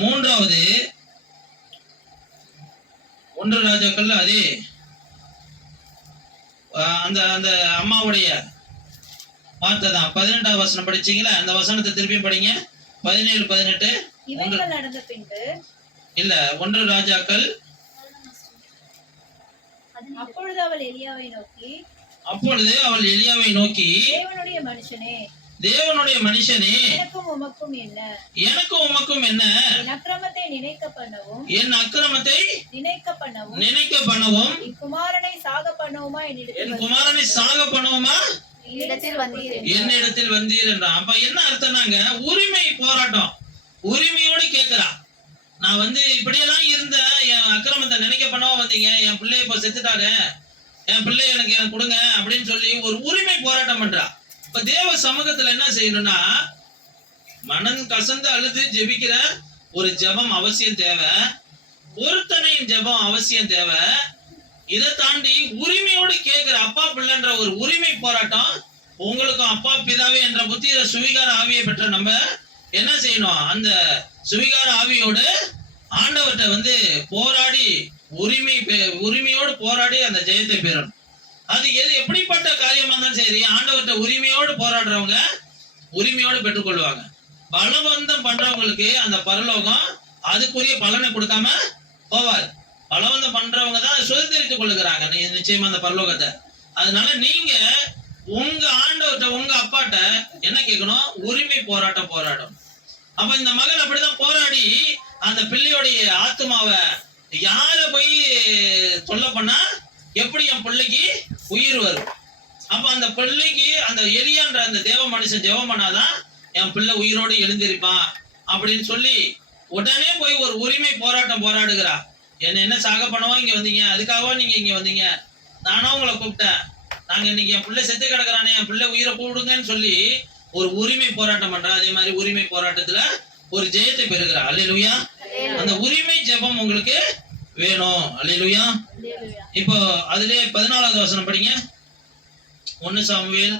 மூன்றாவது 1 ராஜாக்கள் அதே அந்த அந்த அம்மாவுடைய வார்த்தை தான். 18ஆம் வசனம் படிச்சீங்களா? அந்த வசனத்தை திருப்பி படிங்க. 17, 18. இல்ல 1 ராஜாக்கள். அப்பொழுது அவள் எலியாவை நோக்கி, தேவனுடைய மனுஷனே, எனக்கும் உமக்கும் என்ன? என் அக்கிரமத்தை நினைக்க பண்ணவும் என் குமாரனை சாக பண்ணுவோமா என்னிடத்தில் வந்தீர் என்றான். அப்ப என்ன அர்த்தம்னாங்க, உரிமை போராட்டம், உரிமையோடு கேட்கிறா. நான் வந்து இப்படியெல்லாம் இருந்த என் அக்கிரமத்தை நினைக்க பண்ணவா வந்தீங்க, என் பிள்ளை இப்ப செத்துட்டாங்க, என் பிள்ளை எனக்கு கொடுங்க அப்படின்னு சொல்லி ஒரு உரிமை போராட்டம் பண்றா. இப்ப தேவ சமூகத்துல என்ன செய்யணும்னா, மனம் கசந்து அழுது ஜெபிக்கிற ஒரு ஜெபம் அவசியம் தேவை, பொருத்தனையின் ஜெபம் அவசியம் தேவை. இதை தாண்டி உரிமையோடு கேட்கிற அப்பா பிள்ளைன்ற ஒரு உரிமை போராட்டம். உங்களுக்கும் அப்பா பிதாவே என்ற புத்திர சுவிகார ஆவியை பெற்ற நம்ம என்ன செய்யணும், அந்த சுவிகார ஆவியோடு ஆண்டவர்கிட்ட வந்து போராடி உரிமையோடு போராடி அந்த ஜெயத்தை பெறணும். அது எப்படிப்பட்ட காரியமா இருந்தாலும் சரி, ஆண்டவர்கிட்ட உரிமையோடு போராடுறவங்க உரிமையோடு பெற்றுக்கொள்வாங்க. பலவந்தம் பண்றவங்களுக்கு அந்த பரலோகம் அதுக்குரிய பலனை கொடுக்காம போவார். பலவந்தம் பண்றவங்க தான் சுதந்திரித்துக் கொள்ளுகிறாங்க நிச்சயமா அந்த பரலோகத்தை. அதனால நீங்க உங்க ஆண்டவர்கிட்ட உங்க அப்பாட்ட என்ன கேட்கணும், உரிமை போராட்டம் போராடும். அப்ப இந்த மகள் அப்படிதான் போராடி அந்த பிள்ளையோடைய ஆத்மாவை யார போய் சொல்ல பண்ணா எப்படி என் பிள்ளைக்கு உயிர் வரும். அப்ப அந்த பிள்ளைக்கு அந்த எலியான்ற அந்த தேவ மனுஷன் ஜெபம் பண்ணாதான் என் பிள்ளை உயிரோடு எழுந்திருப்பான் அப்படின்னு சொல்லி உடனே போய் ஒரு உரிமை போராட்டம் போராடுகிறா. என்ன சாக பண்ணவா இங்க வந்தீங்க, அதுக்காகவா நீங்க இங்க வந்தீங்க, நானா உங்களை கூப்பிட்டேன், நாங்க இன்னைக்கு என் பிள்ளை செத்து கிடக்குறானே, என் பிள்ளை உயிரை கூடுங்கன்னு சொல்லி ஒரு உரிமை போராட்டம் பண்றா. அதே மாதிரி உரிமை போராட்டத்துல ஒரு ஜெயத்தை பெறுகிறா. அல்லேலூயா. அந்த உரிமை ஜெபம் உங்களுக்கு வேணும். அல்லேலூயா. இப்போ அதிலே 14வது வசனம் படிங்க. 1 சாமுவேல்.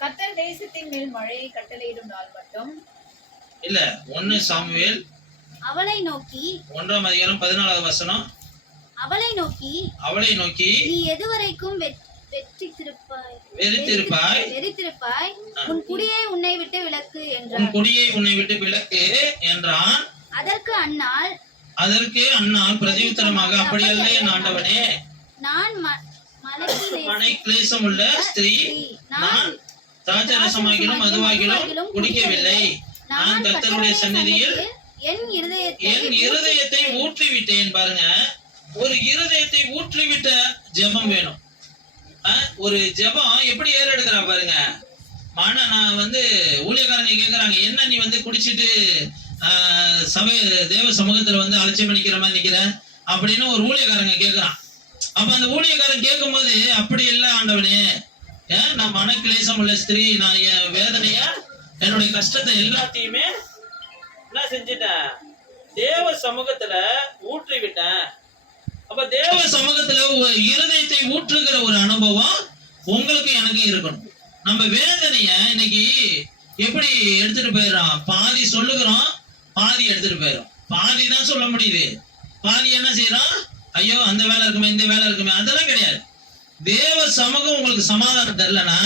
கர்த்தர் தேசத்தின் மேல் மழையை கட்டளையிடும் நாள் மட்டும். இல்ல 1 சாமுவேல் அவளை நோக்கி 1ஆம் அதிகாரம் 14வது வசனம். அவளை நோக்கி நீ எதுவரைக்கும் வெறித்திருப்பாய், உன் குடியை உன்னை விட்டு விலக்கு என்றான். அதற்கு அன்னாள் பிரதியுத்தரமாக, அப்படியல்ல என் ஆண்டவனே, நான் மனை கிளேசம் உள்ள ஸ்திரீ, நான் திராட்சரசமாகிலும் மதுவாகிலும் குடிக்கவில்லை, நான் கர்த்தருடைய சந்நிதியில் என் இருதயத்தை ஊற்றிவிட்டேன். பாருங்க, ஒரு இருதயத்தை ஊற்றிவிட்ட ஜெபம் வேணும். ஒரு ஜெபம் எப்படி ஏறெடுக்கிறா பாருங்க. நான் வந்து ஊழியக்காரங்க கேட்கறாங்க, என்ன நீ வந்து குடிச்சிட்டு சபை தேவ சமூகத்துல வந்து அலட்சியம் பண்ணிக்கிற மாதிரி நிக்கிற அப்படின்னு ஒரு ஊழியக்காரங்க கேட்கறான். அப்ப அந்த ஊழியக்காரன் கேட்கும் போது, அப்படி இல்லை ஆண்டவனே, நான் மன கிளேசம் உள்ள ஸ்திரீ, நான் என் வேதனைய என்னுடைய கஷ்டத்தை எல்லாத்தையுமே என்ன செஞ்சிட்டேன், தேவ சமூகத்துல ஊற்றி விட்டேன். அப்ப தேவ சமூகத்துல இருதயத்தை ஊற்றுகிற ஒரு அனுபவம் உங்களுக்கு எனக்கு இருக்கணும். நம்ம வேதனைய இன்னைக்கு எப்படி எடுத்துட்டு போயிடறோம், பாதி சொல்லுகிறோம், பாதி எடுத்துட்டு போயிடும். பாதி தான் சொல்ல முடியுது, பாதி என்ன செய்யறோம், ஐயோ அந்த வேலை இருக்குமே இந்த வேலை இருக்குமே, அதெல்லாம் கிடையாது. தேவ சமூகம் உங்களுக்கு சமாதானம் தரலன்னா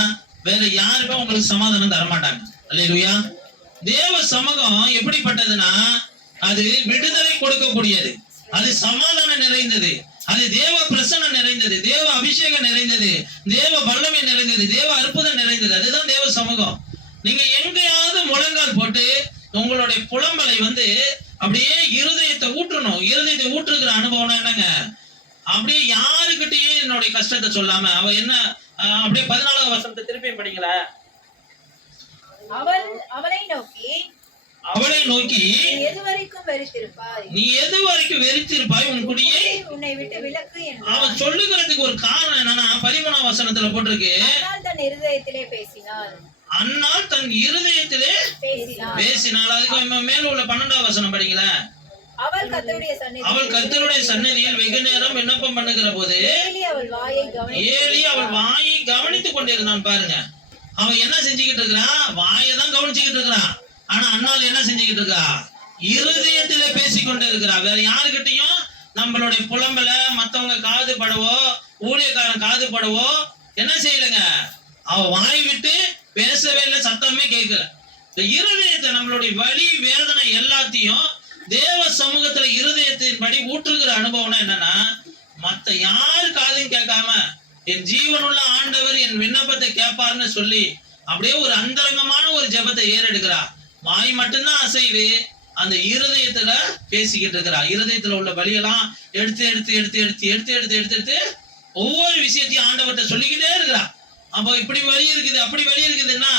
வேற யாருமே உங்களுக்கு சமாதானம் தரமாட்டாங்க. அல்லேலூயா. தேவ சமூகம் எப்படிப்பட்டதுன்னா அது விடுதலை கொடுக்கக்கூடியது, அது சமாதானம் நிறைந்தது, அது தேவ பிரசன்னம் நிறைந்தது, தேவ அபிஷேகம் நிறைந்தது, தேவ வல்லமை நிறைந்தது, தேவ அற்புதம் நிறைந்தது. அதுதான் தேவ சமூகம். நீங்க எங்கேயாவது முழங்கால் போட்டு உங்களுடைய புலம்பலை அப்படியே இருதயத்தை ஊற்றணும். இருதயத்தை ஊற்றுகிற அனுபவம் என்னங்க, அப்படியே யாருக்கிட்டையும் என்னுடைய கஷ்டத்தை சொல்லாம அவ என்ன அப்படியே 14வது வசனத்தை திருப்பி படிக்கல. அவளை நோக்கி நீ எது வரைக்கும் வெறித்திருப்பாய் உன் குடியை உன்னை விட்டு விலக்கு என்று அவன் சொல்லுகிறதுக்கு ஒரு காரணம் என்னன்னா 13ஆம் வசனத்துல போட்டிருக்கு, அன்னாள் தன் இருதயத்திலே பேசினாள். அன்னாள் தன் இருதயத்திலே பேசினாள். அதுக்கு மேல உள்ள 12ஆம் வசனம் படிக்கல. அவள் கர்த்தருடைய சன்னதியில் வெகு நேரம் விண்ணப்பம் பண்ணுகிற போது ஏலி அவள் வாயை கவனித்துக் கொண்டிருந்தான். பாருங்க, அவன் என்ன செஞ்சுக்கிட்டு இருக்கிறான், வாயை தான் கவனிச்சுக்கிட்டு இருக்கிறான். ஆனா அண்ணாள் என்ன செஞ்சுக்கிட்டு இருக்கா, இருதயத்தில பேசிக்கொண்டு இருக்கிறா. வேற யாருக்கிட்டையும் நம்மளுடைய புலம்பல மத்தவங்க காது படவோ ஊழியக்காரன் காது படவோ என்ன செய்யலங்க, அவ வாய் விட்டு பேசவே இல்லை, சத்தமே கேட்கல. இந்த இருதயத்தை நம்மளுடைய வலி வேதனை எல்லாத்தையும் தேவ சமூகத்துல இருதயத்தின்படி ஊற்றுகிற அனுபவம்னா என்னன்னா, மத்த யாரு காதையும் கேட்காம என் ஜீவனுள்ள ஆண்டவர் என் விண்ணப்பத்தை கேட்பாருன்னு சொல்லி அப்படியே ஒரு அந்தரங்கமான ஒரு ஜெபத்தை ஏறெடுக்கிறா. வாய் மட்டும்தான் அசைது, அந்த இருதயத்துல பேசிக்கிட்டு இருக்கிறா. இருதயத்துல உள்ள வலியெல்லாம் எடுத்து எடுத்து எடுத்து எடுத்து எடுத்து எடுத்து எடுத்து எடுத்து ஒவ்வொரு விஷயத்தையும் ஆண்டவர்கிட்ட சொல்லிக்கிட்டே இருக்கிறா. அப்போ இப்படி வலி இருக்குது அப்படி வலி இருக்குதுன்னா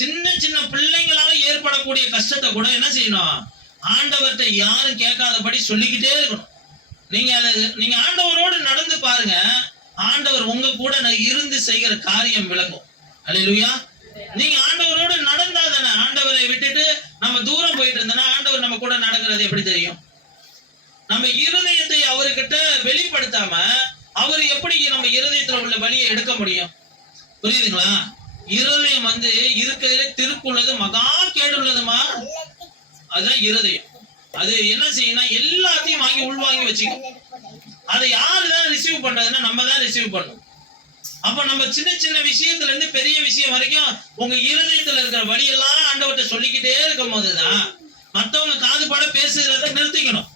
சின்ன சின்ன பிள்ளைங்களால ஏற்படக்கூடிய கஷ்டத்தை கூட என்ன செய்யணும், ஆண்டவர்கிட்ட யாரும் கேட்காதபடி சொல்லிக்கிட்டே இருக்கணும். நீங்க ஆண்டவரோடு நடந்து பாருங்க, ஆண்டவர் உங்க கூட இருந்து செய்கிற காரியம் விளங்கும். அல்லேலூயா. நீங்க ஆண்டவரோடு நடந்தா தானே, ஆண்டவரை விட்டுட்டு நம்ம தூரம் போயிட்டு இருந்தோம்னா ஆண்டவர் நம்ம கூட நடக்கிறது எப்படி தெரியும்? நம்ம இருதயத்தை அவர்கிட்ட வெளிப்படுத்தாம அவர் எப்படி நம்ம இருதயத்துல உள்ள வலியை எடுக்க முடியும்? புரியுதுங்களா? இருதயம் இருக்கிறதுல திருக்குள்ளது மகா கேடுள்ளதுமா, அதுதான் இருதயம். அது என்ன செய்யணும், எல்லாத்தையும் வாங்கி உள்வாங்கி வச்சுக்கும். அதை யாருதான் ரிசீவ் பண்றதுன்னா நம்ம தான் ரிசீவ் பண்ணணும். அப்ப நம்ம சின்ன சின்ன விஷயத்துல இருந்து பெரிய விஷயம் வரைக்கும் உங்க இருதயத்துல இருக்கிற வழியெல்லாம் ஆண்டவர்கிட்ட சொல்லிக்கிட்டே இருக்கும் போதுதான் மத்தவங்க காதுபட பேசுறத நிறுத்திக்கணும்,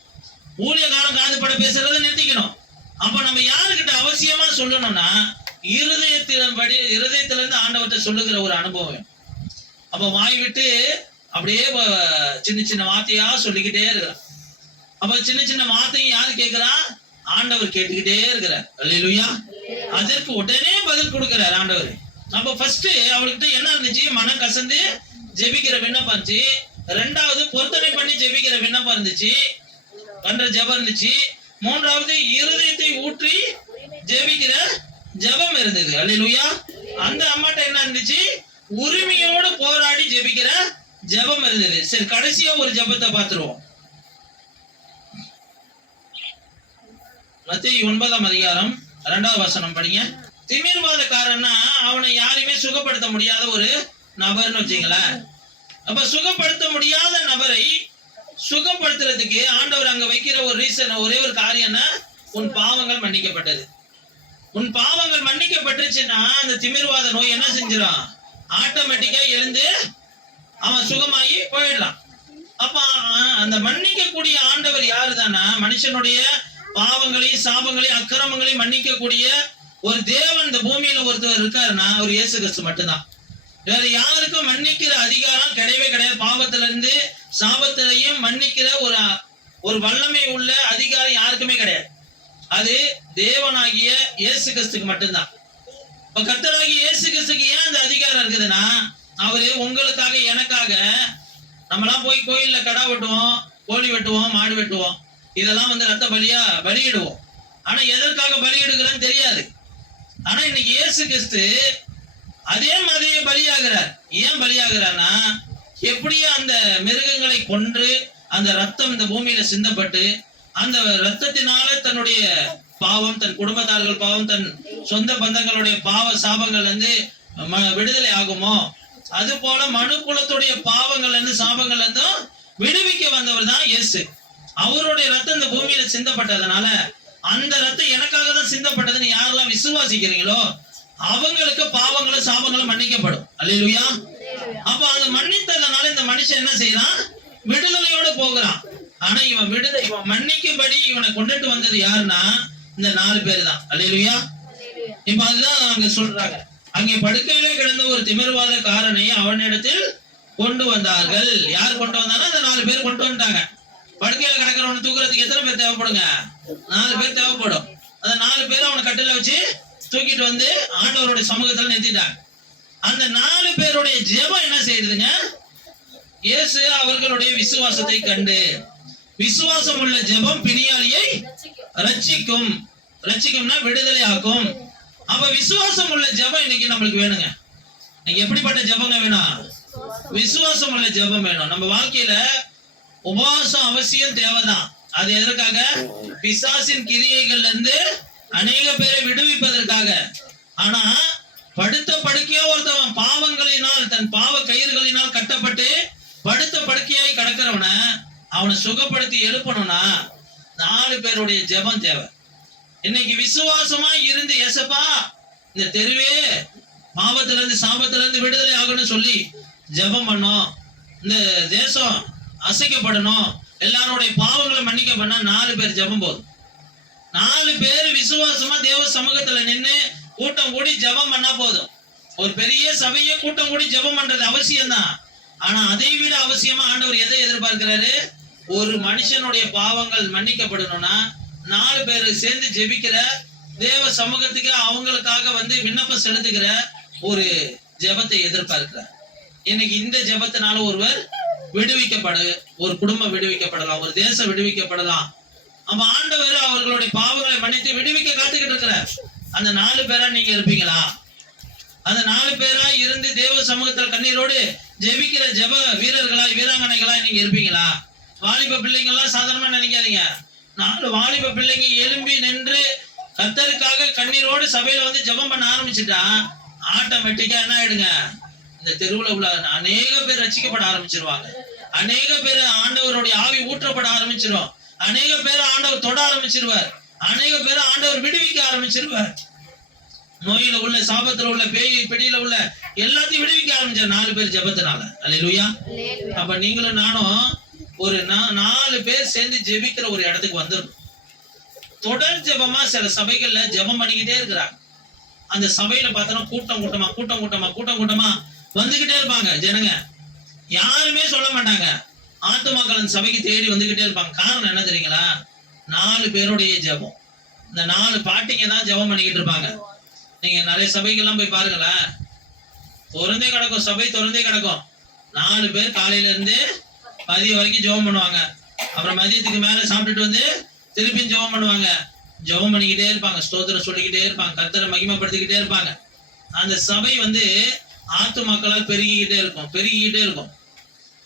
ஊழியக்காரன் காதுபட பேசுறத நிறுத்திக்கணும். அப்ப நம்ம யாருக்கிட்ட அவசியமா சொல்லணும்னா இருதயத்துல இருந்து ஆண்டவர்கிட்ட சொல்லுகிற ஒரு அனுபவம். அப்ப வாய் விட்டு அப்படியே சின்ன சின்ன வார்த்தையா சொல்லிக்கிட்டே இருக்கிறான். அப்ப சின்ன சின்ன வார்த்தையும் யாரு கேட்கிறா, ஆண்டவர் கேட்டுக்கிட்டே இருக்கிறார். அல்லேலூயா. அதற்கு உடனே பதில் கொடுக்கிறார் ஆண்டவர். நம்ம ஃபர்ஸ்ட் அவர்கிட்ட என்ன இருந்துச்சு, மனம் கசந்து ஜெபிக்கிற விண்ணப்பம் இருந்துச்சு. ரெண்டாவது பொருத்தனை பண்ணி ஜெபிக்கிற விண்ணப்பம் இருந்துச்சு, பண்ற ஜெபம் இருந்துச்சு. மூன்றாவது இருதயத்தை ஊற்றி ஜெபிக்கிற ஜெபம் இருந்தது. அல்லேலூயா. அந்த அம்மாட்ட என்ன இருந்துச்சு, உரிமையோடு போராடி ஜெபிக்கிற ஜெபம் இருந்தது. சரி, கடைசியா ஒரு ஜெபத்தை பார்த்துருவோம். மத்தேயு 9ஆம் அதிகாரம் 2வது வசனம் படிங்க. திமிர்வாதக்காரன்னா அவனை யாரையுமே சுகப்படுத்த முடியாத ஒரு நபர்னு வச்சுங்களேன். அப்ப சுகப்படுத்த முடியாத நபரை சுகப்படுத்துறதுக்கு ஆண்டவர் அங்க வைக்கிற ஒரு ரீசன், ஒரே ஒரு காரியம்னா, உன் பாவங்கள் மன்னிக்கப்பட்டது. உன் பாவங்கள் மன்னிக்கப்பட்டுச்சுன்னா அந்த திமிர்வாத நோய் என்ன செஞ்சிடும், ஆட்டோமேட்டிக்கா எழுந்து அவன் சுகமாகி போயிடலாம். அப்ப அந்த மன்னிக்கக்கூடிய ஆண்டவர் யாரு தானா, மனுஷனுடைய பாவங்களையும் சாபங்களையும் அக்கிரமங்களையும் மன்னிக்கக்கூடிய ஒரு தேவன் இந்த பூமியில ஒருத்தர் இருக்காருன்னா அவர் இயேசு கிறிஸ்து மட்டும்தான். வேற யாருக்கும் மன்னிக்கிற அதிகாரம் கிடையவே கிடையாது. பாவத்துல இருந்து சாபத்திலையும் மன்னிக்கிற ஒரு வல்லமை உள்ள அதிகாரம் யாருக்குமே கிடையாது. அது தேவனாகிய இயேசு கிறிஸ்துக்கு மட்டும்தான். இப்ப கர்த்தராகிய இயேசு கிறிஸ்துக்கு ஏன் அந்த அதிகாரம் இருக்குதுன்னா, அவரு உங்களுக்காக எனக்காக நம்மளாம் போய் கோயில்ல கடா வெட்டுவோம், கோழி வெட்டுவோம், மாடு வெட்டுவோம், இதெல்லாம் ரத்த பலியா பலியிடுவோம். ஆனா எதற்காக பலியிடுகிறோன்னு தெரியாது. ஆனா இன்னைக்கு இயேசு கிறிஸ்து அதே மாதிரி பலியாகிறார். ஏன் பலியாகிறார்னா, எப்படியே அந்த மிருகங்களை கொன்று அந்த ரத்தம் இந்த பூமியில சிந்தப்பட்டு அந்த ரத்தத்தினால தன்னுடைய பாவம், தன் குடும்பத்தார்கள் பாவம், தன் சொந்த பந்தங்களுடைய பாவ சாபங்கள் விடுதலை ஆகுமோ, அது போல மனு குலத்துடைய பாவங்கள் சாபங்கள் விடுவிக்க வந்தவர் தான் இயேசு. அவருடைய ரத்தம் இந்த பூமியில சிந்தப்பட்டதுனால அந்த ரத்தம் எனக்காக தான் சிந்தப்பட்டதுன்னு யாரெல்லாம் விசுவாசிக்கிறீங்களோ அவங்களுக்கு பாவங்களும் சாபங்களும் மன்னிக்கப்படும். அல்லேலூயா. அப்ப அது மன்னித்ததுனால இந்த மனுஷன் என்ன செய்யறான்? விடுதலையோட போகிறான். ஆனா இவன் மன்னிக்கும்படி இவனை கொண்டுட்டு வந்தது யாருன்னா இந்த 4 பேர் தான். அல்லேலூயா. இப்ப அதுதான் அங்க சொல்றாங்க, அங்கே படுக்கையிலே கிடந்த ஒரு திமிர்வாத காரனை அவனிடத்தில் கொண்டு வந்தார்கள். யார் கொண்டு வந்தாலும் அந்த 4 பேர் கொண்டு வந்துட்டாங்க. படுக்கையில கிடக்கிறவனை தூக்குறதுக்கு எத்தனை பேர் தேவைப்படுங்க? 4 பேர் தேவைப்படும். அந்த 4 பேர் அவனை கட்டில வச்சு தூக்கிட்டு வந்து ஆண்டவருடைய சமூகத்துல நிறுத்திட்டாங்க. அந்த 4 பேருடைய ஜெபம் என்ன செய்யுதுங்க? இயேசு அவர்களுடைய விசுவாசத்தை கண்டு, விசுவாசம் உள்ள ஜெபம் பிணியாளியை ரட்சிக்கும். ரட்சிக்கும்னா விடுதலை ஆக்கும். அப்ப விசுவாசம் உள்ள ஜெபம் இன்னைக்கு நம்மளுக்கு வேணுங்க. இன்னைக்கு எப்படிப்பட்ட ஜெபங்க வேணும்? விசுவாசம் உள்ள ஜெபம் வேணும். நம்ம வாழ்க்கையில உபவாசம் அவசியம் தேவைதான். அது எதற்காக? பிசாசின் கிரியைகள்ல இருந்து அநேக பேரை விடுவிப்பதற்காக. ஆனா படுத்த படுக்கையா ஒருத்தவன் பாவங்களினால் தன் பாவ கயிறுகளினால் கட்டப்பட்டு படுத்த படுக்கையாய் கிடக்கிறவன அவனை சுகப்படுத்தி எழுப்பணும்னா 4 பேருடைய ஜெபம் தேவை. இன்னைக்கு விசுவாசமா இருந்து ஏசப்பா இந்த தெருவே பாவத்துல இருந்து சாபத்துல இருந்து விடுதலை ஆகணும்னு சொல்லி ஜெபம் பண்ணோம், இந்த தேசம் அசைக்கப்படணும், எல்லாருடைய பாவங்களை மன்னிக்க பண்ண 4 பேர் ஜெபம் போதும். 4 பேர் விசுவாசமா தேவ சமூகத்துல நின்று கூட்டம் கூடி ஜெபம் பண்ணா போதும். ஒரு பெரிய சபையே கூட்டம் கூடி ஜெபம் பண்றது அவசியம் தான். ஆனா அதை விட அவசியமா ஆண்டவர் எதை எதிர்பார்க்கிறாரு? ஒரு மனுஷனுடைய பாவங்கள் மன்னிக்கப்படணும்னா 4 பேர் சேர்ந்து ஜெபிக்கிற, தேவ சமூகத்துக்கு அவங்களுக்காக வந்து விண்ணப்பம் செலுத்துகிற ஒரு ஜெபத்தை எதிர்பார்க்கிறார். இன்னைக்கு இந்த ஜெபத்தினால ஒருவர் ஒரு குடும்பம் விடுவிக்கப்படலாம், ஒரு தேசம் விடுவிக்கப்படலாம். அப்ப ஆண்டவர் அவர்களுடைய பாவங்களை மன்னித்து விடுவிக்க காத்துக்கிட்டு இருக்கிறார். அந்த 4 பேரா நீங்க இருப்பீங்களா? அந்த 4 பேரா இருந்து தேவ சமூகத்தில் கண்ணீரோடு ஜெபிக்கிற ஜெப வீரர்களாய் வீராங்கனைகளாய் நீங்க இருப்பீங்களா? வாலிப பிள்ளைங்க எல்லாம் சாதாரணமா நினைக்காதீங்க. 4 வாலிப பிள்ளைங்க எழும்பி நின்று கர்த்தருக்காக கண்ணீரோடு சபையில வந்து ஜெபம் பண்ண ஆரம்பிச்சுட்டா ஆட்டோமேட்டிக்கா என்ன ஆயிடுங்க? இந்த தெருவுல உள்ள அநேக பேர் ரட்சிக்கப்பட ஆரம்பிச்சிருவாங்க. அநேக பேர் ஆண்டவருடைய ஆவி ஊற்றப்பட ஆரம்பிச்சிரும். அநேக பேர் ஆண்டவர் தொட ஆரம்பிச்சிருவார். அநேக பேர் ஆண்டவர் விடுவிக்க ஆரம்பிச்சிருவார். நோயில உள்ள, சாபத்துல உள்ள, பேய் பிடியில உள்ள எல்லாத்தையும் விடுவிக்க ஆரம்பிச்சார் 4 பேர் ஜெபத்தினால. அல்லேலூயா. அப்ப நீங்களும் நானும் ஒரு 4 பேர் சேர்ந்து ஜெபிக்கிற ஒரு இடத்துக்கு வந்துடும். தொடர் ஜெபமா சில சபைகள்ல ஜெபம் பண்ணிக்கிட்டே இருக்கிறாங்க. அந்த சபையில பார்த்தோன்னா கூட்டம் கூட்டமா வந்துகிட்டே இருப்பாங்க ஜனங்க. யாருமே சொல்ல மாட்டாங்க. ஆத்துமாக்கள் அந்த சபைக்கு தேடி வந்துகிட்டே இருப்பாங்க. காரணம் என்ன தெரியுங்களா? 4 பேருடைய ஜெபம். இந்த 4 பாட்டிங்க தான் ஜெபம் பண்ணிக்கிட்டு இருப்பாங்க. நீங்க நிறைய சபைக்கெல்லாம் போய் பாருங்களேன், திறந்தே கிடக்கும், சபை திறந்தே கிடக்கும். 4 பேர் காலையில இருந்து மதியம் வரைக்கும் ஜெபம் பண்ணுவாங்க. அப்புறம் மதியத்துக்கு மேல சாப்பிட்டுட்டு வந்து திருப்பியும் ஜெபம் பண்ணுவாங்க. ஜெபம் பண்ணிக்கிட்டே இருப்பாங்க, ஸ்தோத்திரம் சொல்லிக்கிட்டே இருப்பாங்க, கர்த்தரை மகிமைப்படுத்திக்கிட்டே இருப்பாங்க. அந்த சபை வந்து ஆத்துமாக்களால் பெருகிக்கிட்டே இருக்கும்.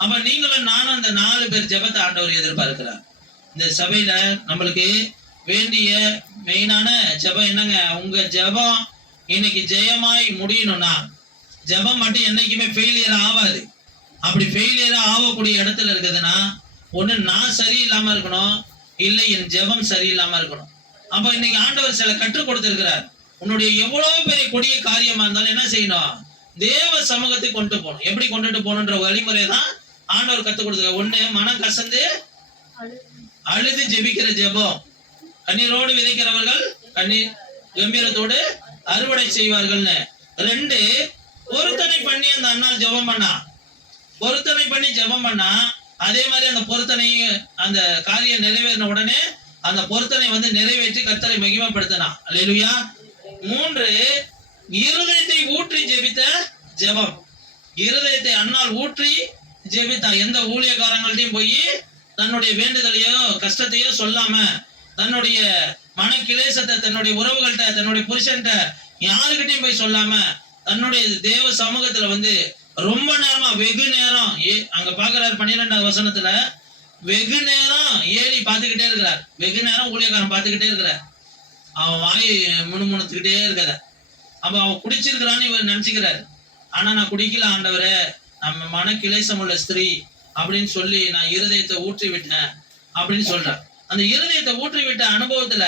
அப்ப நீங்களும் நானும் அந்த 4 பேர் ஜெபத்தை ஆண்டவர் எதிர்பார்க்கிறார். இந்த சபையில நம்மளுக்கு வேண்டிய மெயினான ஜெபம் என்னங்க? உங்க ஜெபம் இன்னைக்கு ஜெயமாய் முடியணும்னா, ஜெபம் மட்டும் என்னைக்குமே ஃபெயிலியர் ஆகாது. அப்படி ஃபெயிலியர் ஆகக்கூடிய இடத்துல இருக்குதுன்னா, ஒண்ணு நான் சரியில்லாம இருக்கணும், இல்லை என் ஜெபம் சரியில்லாம இருக்கணும். அப்ப இன்னைக்கு ஆண்டவர் சில கற்றுக் கொடுத்திருக்கிறார். உன்னுடைய எவ்வளவு பெரிய கொடிய காரியமா இருந்தாலும் என்ன செய்யணும்? தேவ சமூகத்துக்கு கொண்டு போகணும். எப்படி கொண்டுட்டு போகணுன்ற வழிமுறை தான் ஆண்டவர் கற்றுக் கொடுத்துருக்கார். ஒண்ணு, மனம் கசந்து அழுது ஜெபிக்கிற ஜெபம். கண்ணீரோடு விதைக்கிறவர்கள் கண்ணீர் கம்பீரத்தோடு அறுவடை செய்வார்கள்னு. 2, பொருத்தனை பண்ணி அந்த அண்ணால் ஜெபம் பண்ணா, பொருத்தனை பண்ணி ஜெபம் பண்ணா, அதே மாதிரி அந்த பொருத்தனை, அந்த காரியம் நிறைவேறின உடனே அந்த பொருத்தனை வந்து நிறைவேற்றி கர்த்தரை மகிமைப்படுத்தினா. அல்லேலூயா. 3, இருதயத்தை ஊற்றி ஜெபித்த ஜெபம். இருதயத்தை அண்ணால் ஊற்றி ஜெபித்தா. எந்த ஊழியக்காரங்கள்ட்டையும் போய் தன்னுடைய வேண்டுதலையோ கஷ்டத்தையோ சொல்லாம, தன்னுடைய மன கிளேசத்தை தன்னுடைய உறவுகள்கிட்ட, தன்னுடைய புருஷன்ட்ட யாருக்கிட்டையும் போய் சொல்லாம, தன்னுடைய தேவ சமூகத்துல வந்து ரொம்ப நேரமா வெகு நேரம் அங்க பாக்குறாரு 12வது வசனத்துல, வெகு நேரம் ஏறி பார்த்துக்கிட்டே இருக்கிறார். வெகு நேரம் ஊழியக்காரன் பார்த்துக்கிட்டே இருக்கிறார். அவன் வாய் முணுமுணுத்துக்கிட்டே இருக்கிற. அப்ப அவன் குடிச்சிருக்கிறான்னு இவர் நினைச்சுக்கிறாரு. ஆனா நான் குடிக்கல ஆண்டவரே, நம்ம மன கிளேசம் உள்ள ஸ்திரீ அப்படின்னு சொல்லி நான் இருதயத்தை ஊற்றி விட்டேன் அப்படின்னு சொல்றான். அந்த இருதயத்தை ஊற்றி விட்ட அனுபவத்துல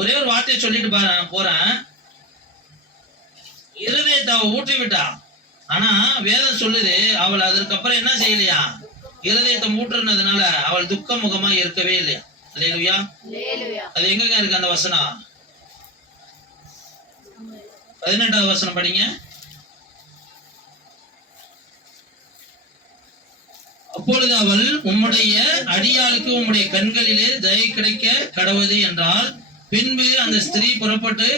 ஒரே ஒரு வார்த்தையை சொல்லிட்டு போறேன். இருதயத்தை அவ ஊற்றி விட்டா, ஆனா வேதம் சொல்லுது அவள் அதற்கப்புறம் என்ன செய்யலையா, இருதயத்தை ஊற்றுனதுனால அவள் துக்க முகமா இருக்கவே இல்லையா. அல்லேலூயா. அது எங்கங்க இருக்கு அந்த வசனம்? 18வது வசனம் படிங்க. அப்பொழுது அவள், உம்முடைய அடியாளுக்கு உம்முடைய கண்களிலே தயை கிடைக்க கடவுது என்றால், பின்பு அந்த ஸ்திரீ புறப்பட்டு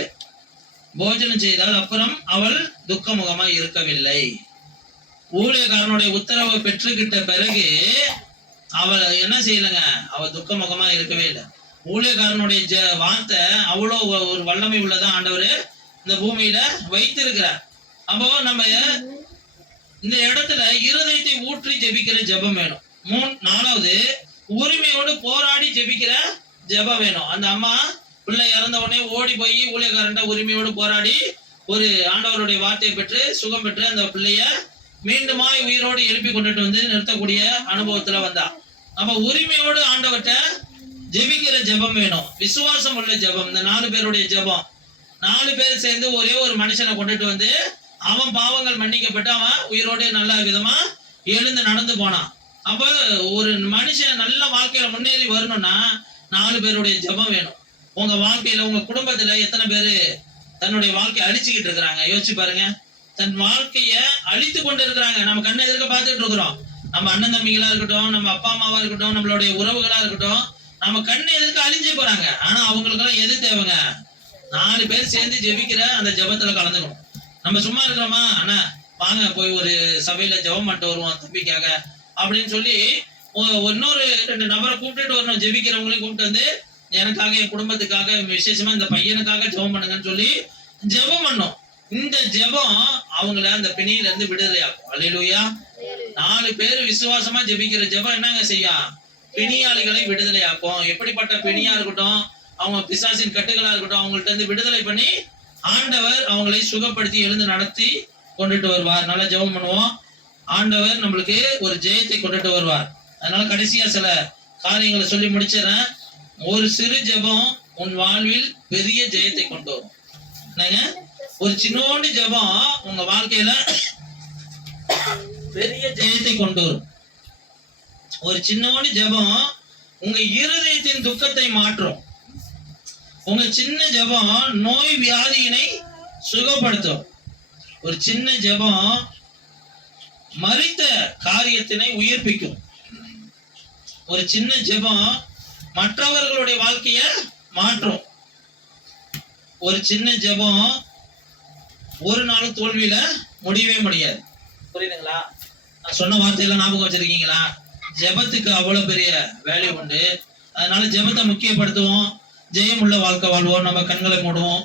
போஜனம் செய்தால் அப்புறம் அவள் துக்கமுகமா இருக்கவில்லை. ஊழியக்காரனுடைய உத்தரவை பெற்றுக்கிட்ட பிறகு அவள் என்ன செய்யலங்க, அவள் துக்கமுகமா இருக்கவே இல்லை. ஊழியக்காரனுடைய வார்த்தை அவ்வளோ ஒரு வல்லமை உள்ளதா ஆண்டவர் இந்த பூமியில வைத்திருக்கிறார். அப்போ நம்ம இந்த இடத்துல இருதயத்தை ஊற்றி ஜெபிக்கிற ஜெபம் வேணும். 4வது உரிமையோடு போராடி ஜெபிக்கிற ஜெபம் வேணும். அந்த அம்மா பிள்ளை இறந்த உடனே ஓடி போய் ஊழியக்காரன்ட்ட உரிமையோடு போராடி ஒரு ஆண்டவருடைய வார்த்தையை பெற்று சுகம் பெற்று அந்த பிள்ளைய மீண்டுமாய் உயிரோடு எழுப்பி கொண்டுட்டு வந்து நிறுத்தக்கூடிய அனுபவத்துல வந்தா. அப்ப உரிமையோடு ஆண்டவர்கிட்ட ஜெபிக்கிற ஜெபம் வேணும். விசுவாசம் உள்ள ஜெபம். இந்த 4 பேருடைய ஜெபம், 4 பேர் சேர்ந்து ஒரே ஒரு மனுஷனை கொண்டுட்டு வந்து அவன் பாவங்கள் மன்னிக்கப்பட்டு அவன் உயிரோடு நல்ல விதமா எழுந்து நடந்து போனான். அப்ப ஒரு மனுஷன் நல்ல வாழ்க்கையில முன்னேறி வரணும்னா 4 பேருடைய ஜெபம் வேணும். உங்க வாழ்க்கையில உங்க குடும்பத்துல எத்தனை பேரு தன்னுடைய வாழ்க்கையை அழிச்சுக்கிட்டு இருக்கிறாங்க? யோசிச்சு பாருங்க. தன் வாழ்க்கைய அழித்து கொண்டு இருக்கிறாங்க. நம்ம கண்ணை எதிர்க்க பார்த்துட்டு இருக்கிறோம். நம்ம அண்ணன் தம்பிகளா இருக்கட்டும், நம்ம அப்பா அம்மாவா இருக்கட்டும், நம்மளுடைய உறவுகளா இருக்கட்டும், நம்ம கண்ணை எதிர்க்க அழிஞ்சு போறாங்க. ஆனா அவங்களுக்கெல்லாம் எது தேவைங்க? 4 பேர் சேர்ந்து ஜெபிக்கிற அந்த ஜெபத்துல கலந்துக்கணும். நம்ம சும்மா இருக்கிறோமா, அண்ணா வாங்க போய் ஒரு சபையில ஜெபம் பண்ணிட்டு வருவோம் தம்பிக்காக அப்படின்னு சொல்லி இன்னொரு 2 நபரை கூப்பிட்டுட்டு வரணும். ஜெபிக்கிறவங்களையும் கூப்பிட்டு வந்து எனக்காக என் குடும்பத்துக்காக விசேஷமா இந்த பையனுக்காக ஜெபம் பண்ணுங்கன்னு சொல்லி ஜெபம் பண்ணும். இந்த ஜெபம் அவங்கள அந்த பிணியில இருந்து விடுதலையாக்கும். அல்லேலூயா. 4 பேர் விசுவாசமா ஜெபிக்கிற ஜெபம் என்னங்க செய்யும்? பிணியாளிகளை விடுதலையாக்கும். எப்படிப்பட்ட பிணியா இருக்கட்டும், அவங்க பிசாசின் கட்டுகளா இருக்கட்டும், அவங்கள்ட்ட இருந்து விடுதலை பண்ணி ஆண்டவர் அவங்களை சுகப்படுத்தி எழுந்து நடத்தி கொண்டுட்டு வருவார். நல்லா ஜெபம் பண்ணுவோம். ஆண்டவர் நம்மளுக்கு ஒரு ஜெயத்தை கொண்டுட்டு வருவார். அதனால கடைசியா சில காரியங்களை சொல்லி முடிச்சிடறேன். ஒரு சிறு ஜெபம் உன் வாழ்வில் பெரிய ஜெயத்தை கொண்டு வரும். என்னங்க, ஒரு சின்னோண்டு ஜெபம் உங்க வாழ்க்கையில பெரிய ஜெயத்தை கொண்டு வரும். ஒரு சின்னோண்டு ஜெபம் உங்க இருதயத்தின் துக்கத்தை மாற்றும். உங்க சின்ன ஜெபம் நோய் வியாதியினை சுகப்படுத்தும். ஒரு சின்ன ஜெபம் மரித்த காரியத்தினை உயிர்ப்பிக்கும். ஒரு சின்ன ஜெபம் மற்றவர்களுடைய வாழ்க்கைய மாற்றும். ஒரு சின்ன ஜெபம் ஒரு நாள் தோல்வியில முடியவே முடியாது. புரியுதுங்களா? நான் சொன்ன வார்த்தையெல்லாம் ஞாபகம் வச்சிருக்கீங்களா? ஜெபத்துக்கு அவ்வளவு பெரிய வேல்யூ உண்டு. அதனால ஜெபத்தை முக்கியப்படுத்துவோம். ஜெயமுள்ள வாழ்க்கை வாழ்வோம். நம்ம கண்களை மூடுவோம்.